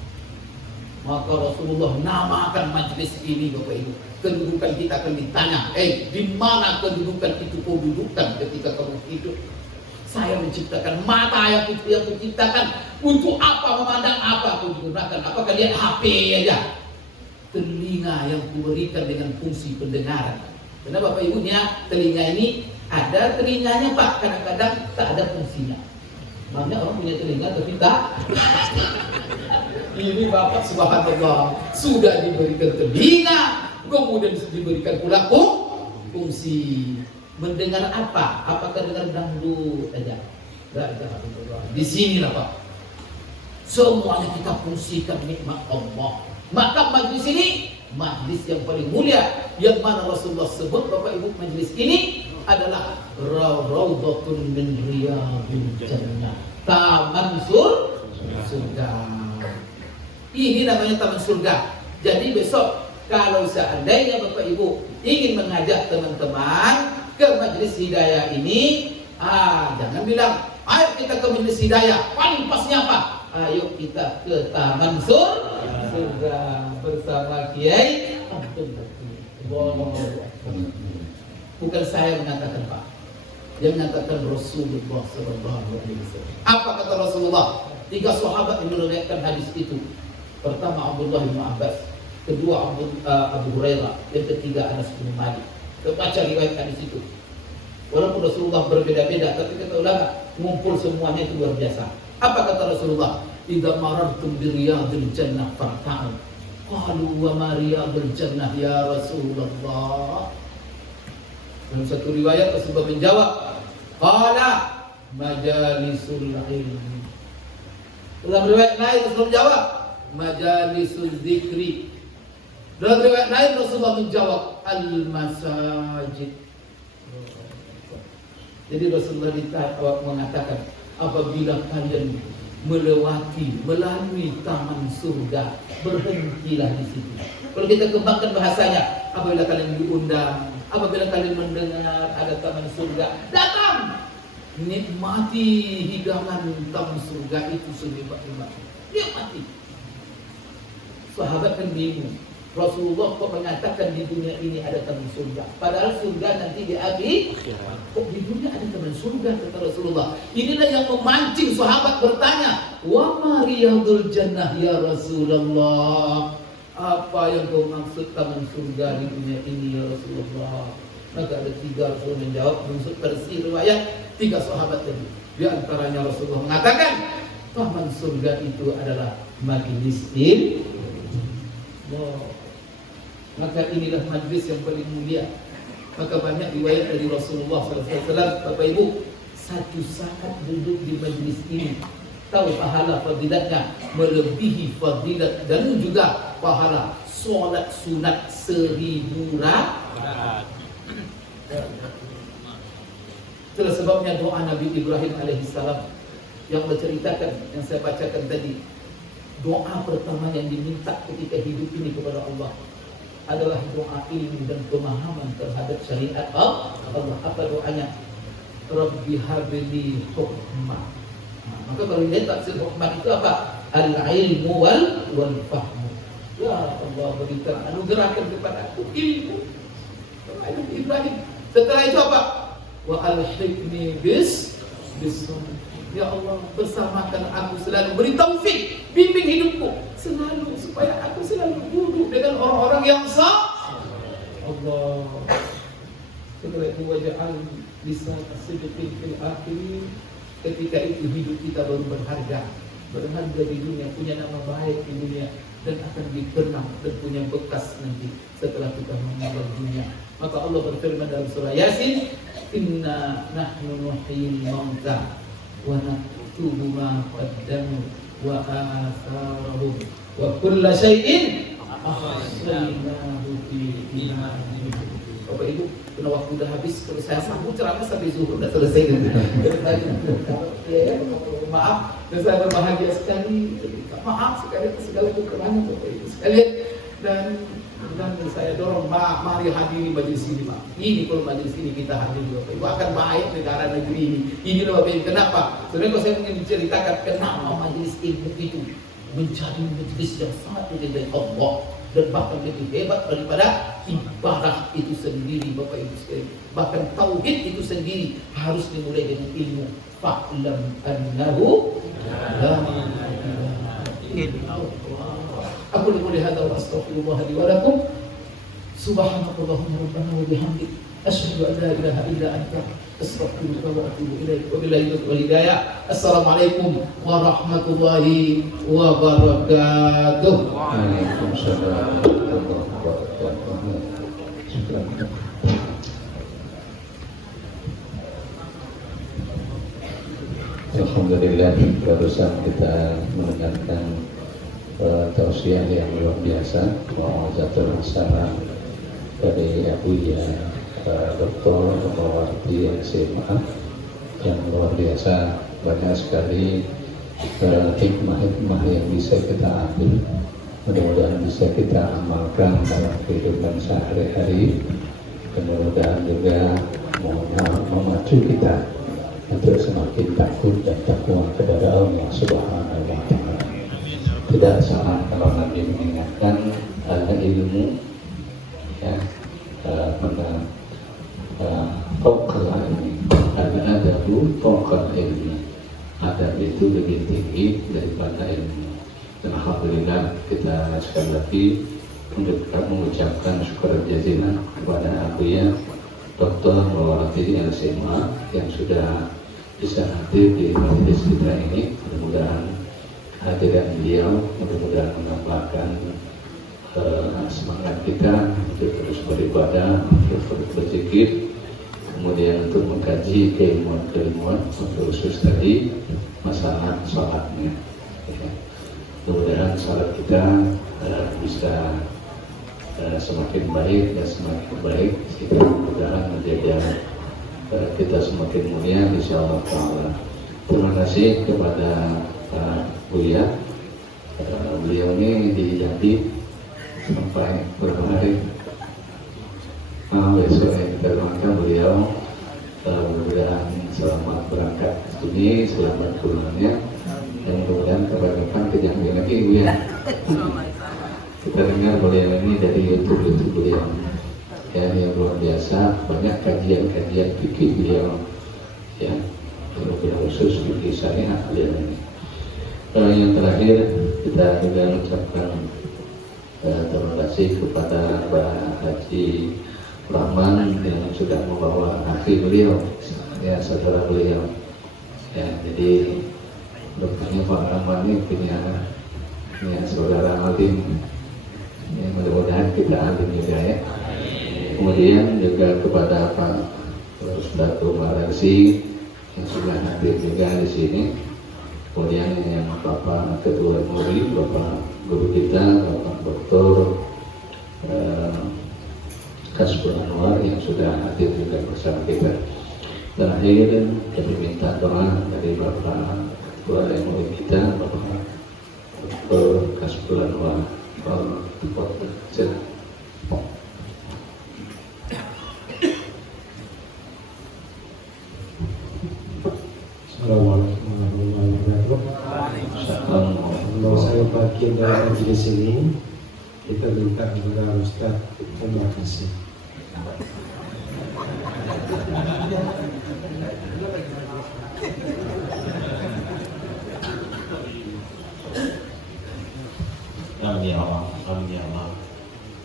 Maka Rasulullah namakan majlis ini Bapak Ibu. Kedudukan kita akan ditanya, di mana kedudukan itu kau dudukkan ketika kamu hidup? Saya menciptakan mata yang kuciptakan. Untuk apa memandang apa aku digunakan? Apakah lihat HP aja? Telinga yang kuberikan dengan fungsi pendengaran. Karena Bapak Ibunya telinga ini ada telinganya Pak, kadang-kadang tak ada fungsinya. Banyak orang punya telinga tapi tak. Ini Bapak subhanallah sudah diberikan telinga, kemudian diberikan pula fungsi. Mendengar apa? Apakah dengar dangdut aja? Di sini lah Pak. Semuanya kita fungsikan nikmat Allah. Maka majlis ini majlis yang paling mulia, yang mana Rasulullah sebut Bapak Ibu majlis ini adalah raudhatun min riyadil jannah. Taman surga. Ini namanya taman surga. Jadi besok kalau seandainya Bapak Ibu ingin mengajak teman-teman ke majlis hidayah ini, jangan bilang, ayo kita ke majlis hidayah. Paling pasnya apa? Ayo kita ke taman surga bersama Kiai Abdul Latif. Bukan saya mengatakan Pak, yang mengatakan Rasulullah SAW. Apa kata Rasulullah? 3 sahabat yang meriwayatkan hadis itu. Pertama Abdullah bin Abbas, kedua Abu Hurairah, yang ketiga Anas bin Malik. Baca riwayat hadis itu. Walaupun Rasulullah berbeda-beda, tapi kata ulama ngumpul semuanya itu luar biasa. Apa kata Rasulullah? Idza marartum bi riyadil jannah farta'u. Qalu wa ma riyadil jannah ya Rasulullah. Dalam satu riwayat Rasulullah menjawab, qala majalisul ilmi. Dalam riwayat lain Rasulullah menjawab, majalisul zikri. Dalam riwayat lain Rasulullah menjawab, al-masajid. Jadi Rasulullah mengatakan, apabila kalian melalui taman surga, berhentilah di situ. Kalau kita kembangkan bahasanya, apabila kalian diundang, apabila kalian mendengar ada taman surga, datang, nikmati hidangan taman surga itu sehebat-hebat. Nikmati. Sahabat kan bingung, Rasulullah kok mengatakan di dunia ini ada taman surga, padahal surga nanti di akhir. Kok di dunia ada taman surga, kata Rasulullah. Inilah yang memancing sahabat bertanya, wa ma riyadul jannah ya Rasulullah. Apa yang kau maksud taman surga di dunia ini ya Rasulullah? Maka ada 3 Rasul menjawab menurut versi riwayat 3 sahabat tadi. Di antaranya Rasulullah mengatakan, taman surga itu adalah majlis ilmu. Maka inilah majlis yang paling mulia. Maka banyak riwayat dari Rasulullah SAW. Bapak Ibu, satu saat duduk di majlis ini, tahu pahala fadilatnya melebihi fadilat dan juga pahala solat sunat 1000 rakaat. Itulah sebabnya doa Nabi Ibrahim alaihissalam yang menceritakan, yang saya bacakan tadi. Doa pertama yang diminta ketika hidup ini kepada Allah adalah doa ilmu dan pemahaman terhadap syariat Allah. Apa doanya? Rabbi habli hukmah. Maka kalau lihat tafsir hukmah itu apa? Al-ilmu wal fahmu. Ya Allah, berikan anugerahkan kepada aku ilmu. Ibrahim. Setelah itu apa? Wa alhiqni bis. Ya Allah, bersamakan aku selalu, beri taufik, bimbing hidupku selalu supaya aku selalu duduk dengan orang-orang yang sah. Allah. Setelah itu waja'al lisan as-sidqin fil akhirin. Ketika itu hidup kita baru berharga di dunia, punya nama baik di dunia, dan akan dikenang dan punya bekas nanti setelah kita meninggal dunia. Maka Allah berfirman dalam surah Yasin, inna nahnu nuhyil mauta wa naktubu ma qaddamu wa atharahum wa kulla syai'in ahsaynahu fi imanin. Bapak Ibu, karena waktu udah habis, kalau saya sambung ceramah sampai zuhur udah selesai gitu. Maaf, dan saya berbahagia sekali. Maaf sekali atas segala kekurangan Bapak Ibu sekalian, dan saya dorong, mari hadiri majelis ini, Pak. Ini kalau majelis ini kita hadiri Bapak Ibu, akan baik negara negeri ini. Ini loh Bapak Ibu, kenapa? Sebenarnya kalau saya ingin menceritakan kenapa majelis ilmu itu menjadi majlis yang sangat diridai Allah, dan bahkan lebih hebat daripada ibadah itu sendiri, Bapak Ibu sekalian. Bahkan tauhid itu sendiri harus dimulai dengan ilmu. Fa'lam annahu la ilaha illallah. Aku lihat hadza wa astaghfirullah li wa lakum. Subhanakallahumma rabbana wa bihamdik asyhadu an la ilaha illa anta astaghfiruka wa atubu ilaik. Wabillahi taufiq wal hidayah. Assalamualaikum warahmatullahi wabarakatuh. Waalaikumsalam warahmatullahi wabarakatuh. Alhamdulillah, barusan kita mendengarkan tausiah yang luar biasa, wa'azatul hasanah dari Abuya Dr. Mawardi SMA yang luar biasa. Banyak sekali hikmah-hikmah yang bisa kita ambil, mudah-mudahan bisa kita amalkan dalam kehidupan sehari-hari, dan mudah-mudahan juga memacu kita untuk semakin takut dan takwa kepada Allah Subhanahu wa Ta'ala. Tidak salah kalau Nabi mengingatkan ilmu ya, pada fauqal ilmi, al-adabu fauqal ilmi. Adab itu lebih tinggi daripada ilmu. Dan alhamdulillah kita sekali lagi mengucapkan syukur jazilan kepada Abuya Dr. Mawardi SMA yang sudah bisa hadir di majelis kita ini. Mudah-mudahan kehadiran beliau mudah-mudahan menambahkan semangat kita untuk terus beribadah, untuk terus berzikir, kemudian untuk mengkaji keilmuan-keilmuan, khusus tadi masalah sholatnya. Mudah-mudahan sholat kita bisa semakin baik dan semakin baik, sehingga mudah-mudahan menjaga kita semakin mulia insyaallah ta'ala. Terima kasih kepada Pak Buya. Beliau ini di Jambi sampai berapa hari? Besok kita doakan beliau mudah-mudahan selamat berangkat ini, selamat pulangnya, dan mudah-mudahan kapan-kapan ke Jambi lagi Buya. Kita dengar beliau ini dari YouTube beliau ya, yang luar biasa, banyak kajian-kajian fikih beliau ya, beliau khusus fikih syariah beliau ini. Yang terakhir kita juga mengucapkan terima kasih kepada Pak Haji Rahman yang sudah membawa akhi beliau ya, saudara beliau ya. Jadi dokternya Pak Rahman ini punya saudara alim ya, mudah-mudahan kita alim juga ya. Kemudian juga kepada Pak Ustadz Umar Arsi yang sudah hadir juga di sini. Kemudian yang Bapak Ketua MUI, Bapak Guru kita, Bapak Dr. Kasbul Anwar yang sudah hadir juga bersama kita. Terakhir kami minta doa dari Bapak Ketua MUI kita, Bapak Dr. Kasbul Anwar. Assalamualaikum warahmatullahi wabarakatuh. Kalau saya bagian dari majelis ini, kita minta kepada Ustaz terima kasih. Amin ya Allah, amin ya Allah.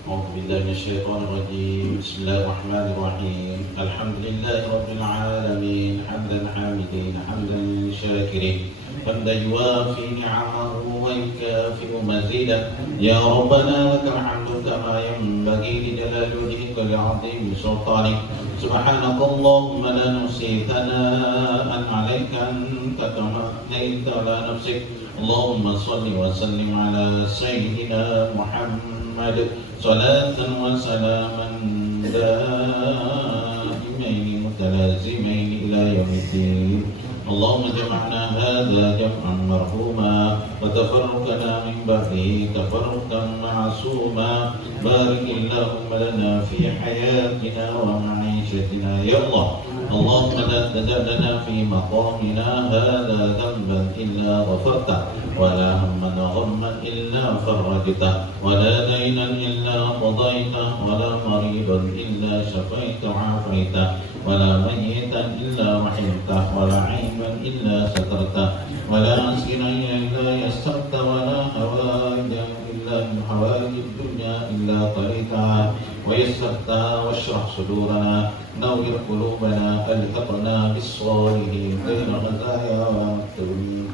A'udzu billahi minasyaitonir rajim. Bismillahirrahmanirrahim. Alhamdulillahi rabbil alamin. Hamdan hamidin, hamdan syakirin. Hamdan yuwafi ni'amahu wa yukafi'u mazidah. Ya Rabbana lakal hamdu kama yanbaghi li jalali wajhika wa 'azimi sultanik. Subhanakallahumma la nuhsi thana'an 'alaika anta kama athnayta 'ala nafsik. Allahumma shalli wa sallim ala sayyidina Muhammad salatan wa salaman daimaini mutalazimaini ila yaumiddin. Allahumma jama'na hadha jam'an marhuma wa tafarraqna min ba'dihi tafarruqan ma'suma. Barik Allahumma lana fi hayatina wa ma'ishatina ya Allah. اللهم لا تدع لنا في مقامنا هذا ذنبا إلا غفرته ولا هما وغما إلا فرجته ولا دينا إلا قضيته ولا مريضا إلا شفيت وعافيته ولا ميتا إلا رحمته ولا عيبا إلا سترته ولا عسيرا إلا يسرت ولا هوائجا إلا من حوائج الدنيا إلا قضيتها ويسرتها واشرح صدورنا نور قلوبنا ألحقنا بالصالحين غير خزايا ومكتوبين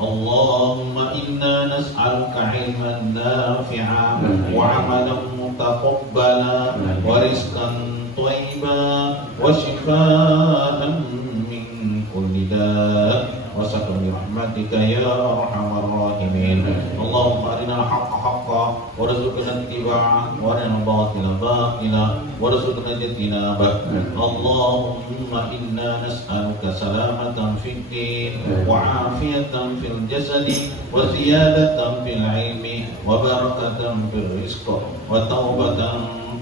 اللهم إنا نسألك علما نافعا وعملا متقبلا ورزقا طيبا وشفاء من كل داء وسقم برحمتك يا أرحم الراحمين اللهم أرنا الحق حقا وارزقنا اتباعه وارنا الباطل باطلا وارزقنا اجتنابه اللهم إنا نسألك سلامة في الدين وعافية في الجسد وزيادة في العلم وبركة في الرزق وتوبة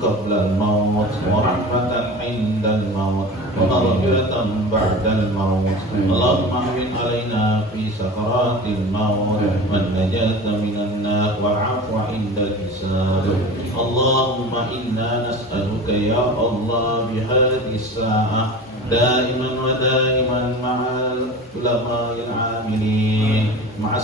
قبل الموت ورحمة عند الموت ومغفرة بعد الموت اللهم أعن علينا في سكرات الموت والنجاة من النار والعفو عند الحساب اللهم إنا نسألك يا الله بهذه الساعة دائما ودائما مع العلماء العاملين مع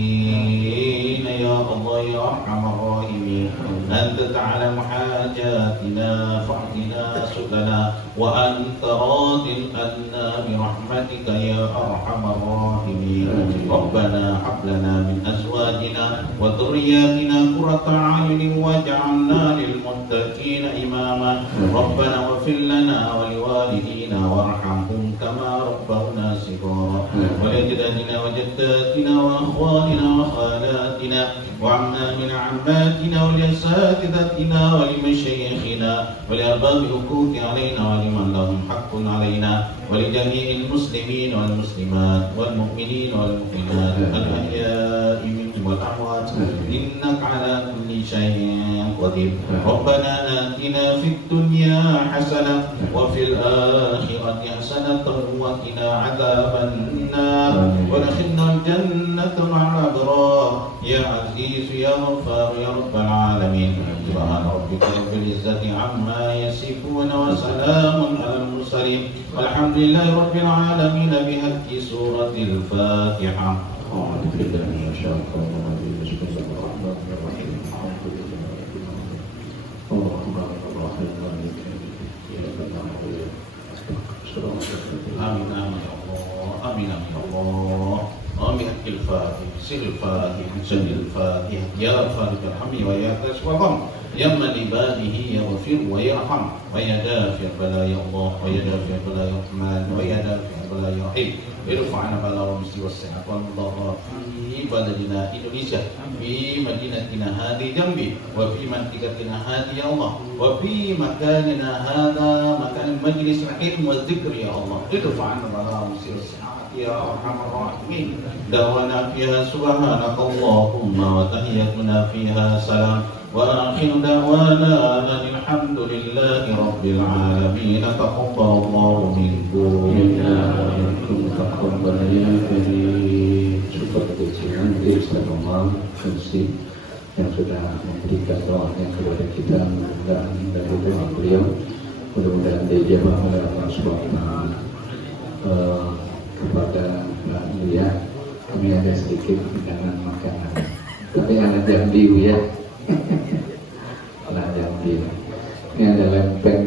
الصالحين يا الله يا أرحم الراحمين أنت تعلم حاجاتنا فاهدنا سبلنا وأنت راض عنا برحمتك يا أرحم الراحمين ربنا هب لنا من أزواجنا وذرياتنا قرة أعين واجعلنا للمتقين إماما ربنا اغفر لنا ولوالدينا وارحمهم كما ربونا صغارا ولأجدادنا وجداتنا وأخواننا وخالاتنا وعمنا من عماتنا ولأساتذتنا ولمشايخنا ولأرباب الحقوق علينا ولمن لهم حق علينا ولجميع المسلمين والمسلمات والمؤمنين والمؤمنات الأحياء منهم والأموات إنك على كل شيء قدير ربنا آتنا في الدنيا حسنة وفي الآخرة حسنة وقنا عذاب النار وادخلنا الجنة مع الأبرار يا عزيز يا غفار يا رب العالمين سبحان ربك رب العزة عما يصفون وسلام على المرسلين والحمد لله رب العالمين بحق سورة الفاتحة. أعوذ بالله من الشيطان الرجيم بسم الله الرحمن الرحيم الحمد لله الرحمن الرحيم مالك يوم الدين إياك نعبد وإياك نستعين آمين آمين يا الله آمين آمين يا الله آمين الفاتح سر الفاتح سر الفاتح يا فارق الحمد ويا كاشف الغم يا من لبابه يغفر ويرحم ويا دافع البلايا الله ويا دافع البلايا الرحمن ويا دافع البلايا الرحيم ارفع عنا بلاء الرمس والسعة والمضار في بلدنا إندونيسيا في مدينتنا هذه جنبي وفي منطقتنا هذه يا الله وفي مكاننا هذا مكان مجلس العلم والذكر يا الله ارفع عنا بلاء الرمس والسعة يا أرحم الراحمين دعوانا فيها سبحانك اللهم وتحيتنا فيها سلام وآخر دعوانا أن الحمد لله رب العالمين تقبل الله منكم تقبل يا كريم syukur kecilan dari Allah fungsi yang sudah memberikan doanya kepada kita mudah-mudahan dari doa beliau mudah-mudahan dijawab oleh Allah Subhanahu kepada Mbak Lia kami ada sedikit hidangan makanan tapi anak jam ya anak jam ini ada lempeng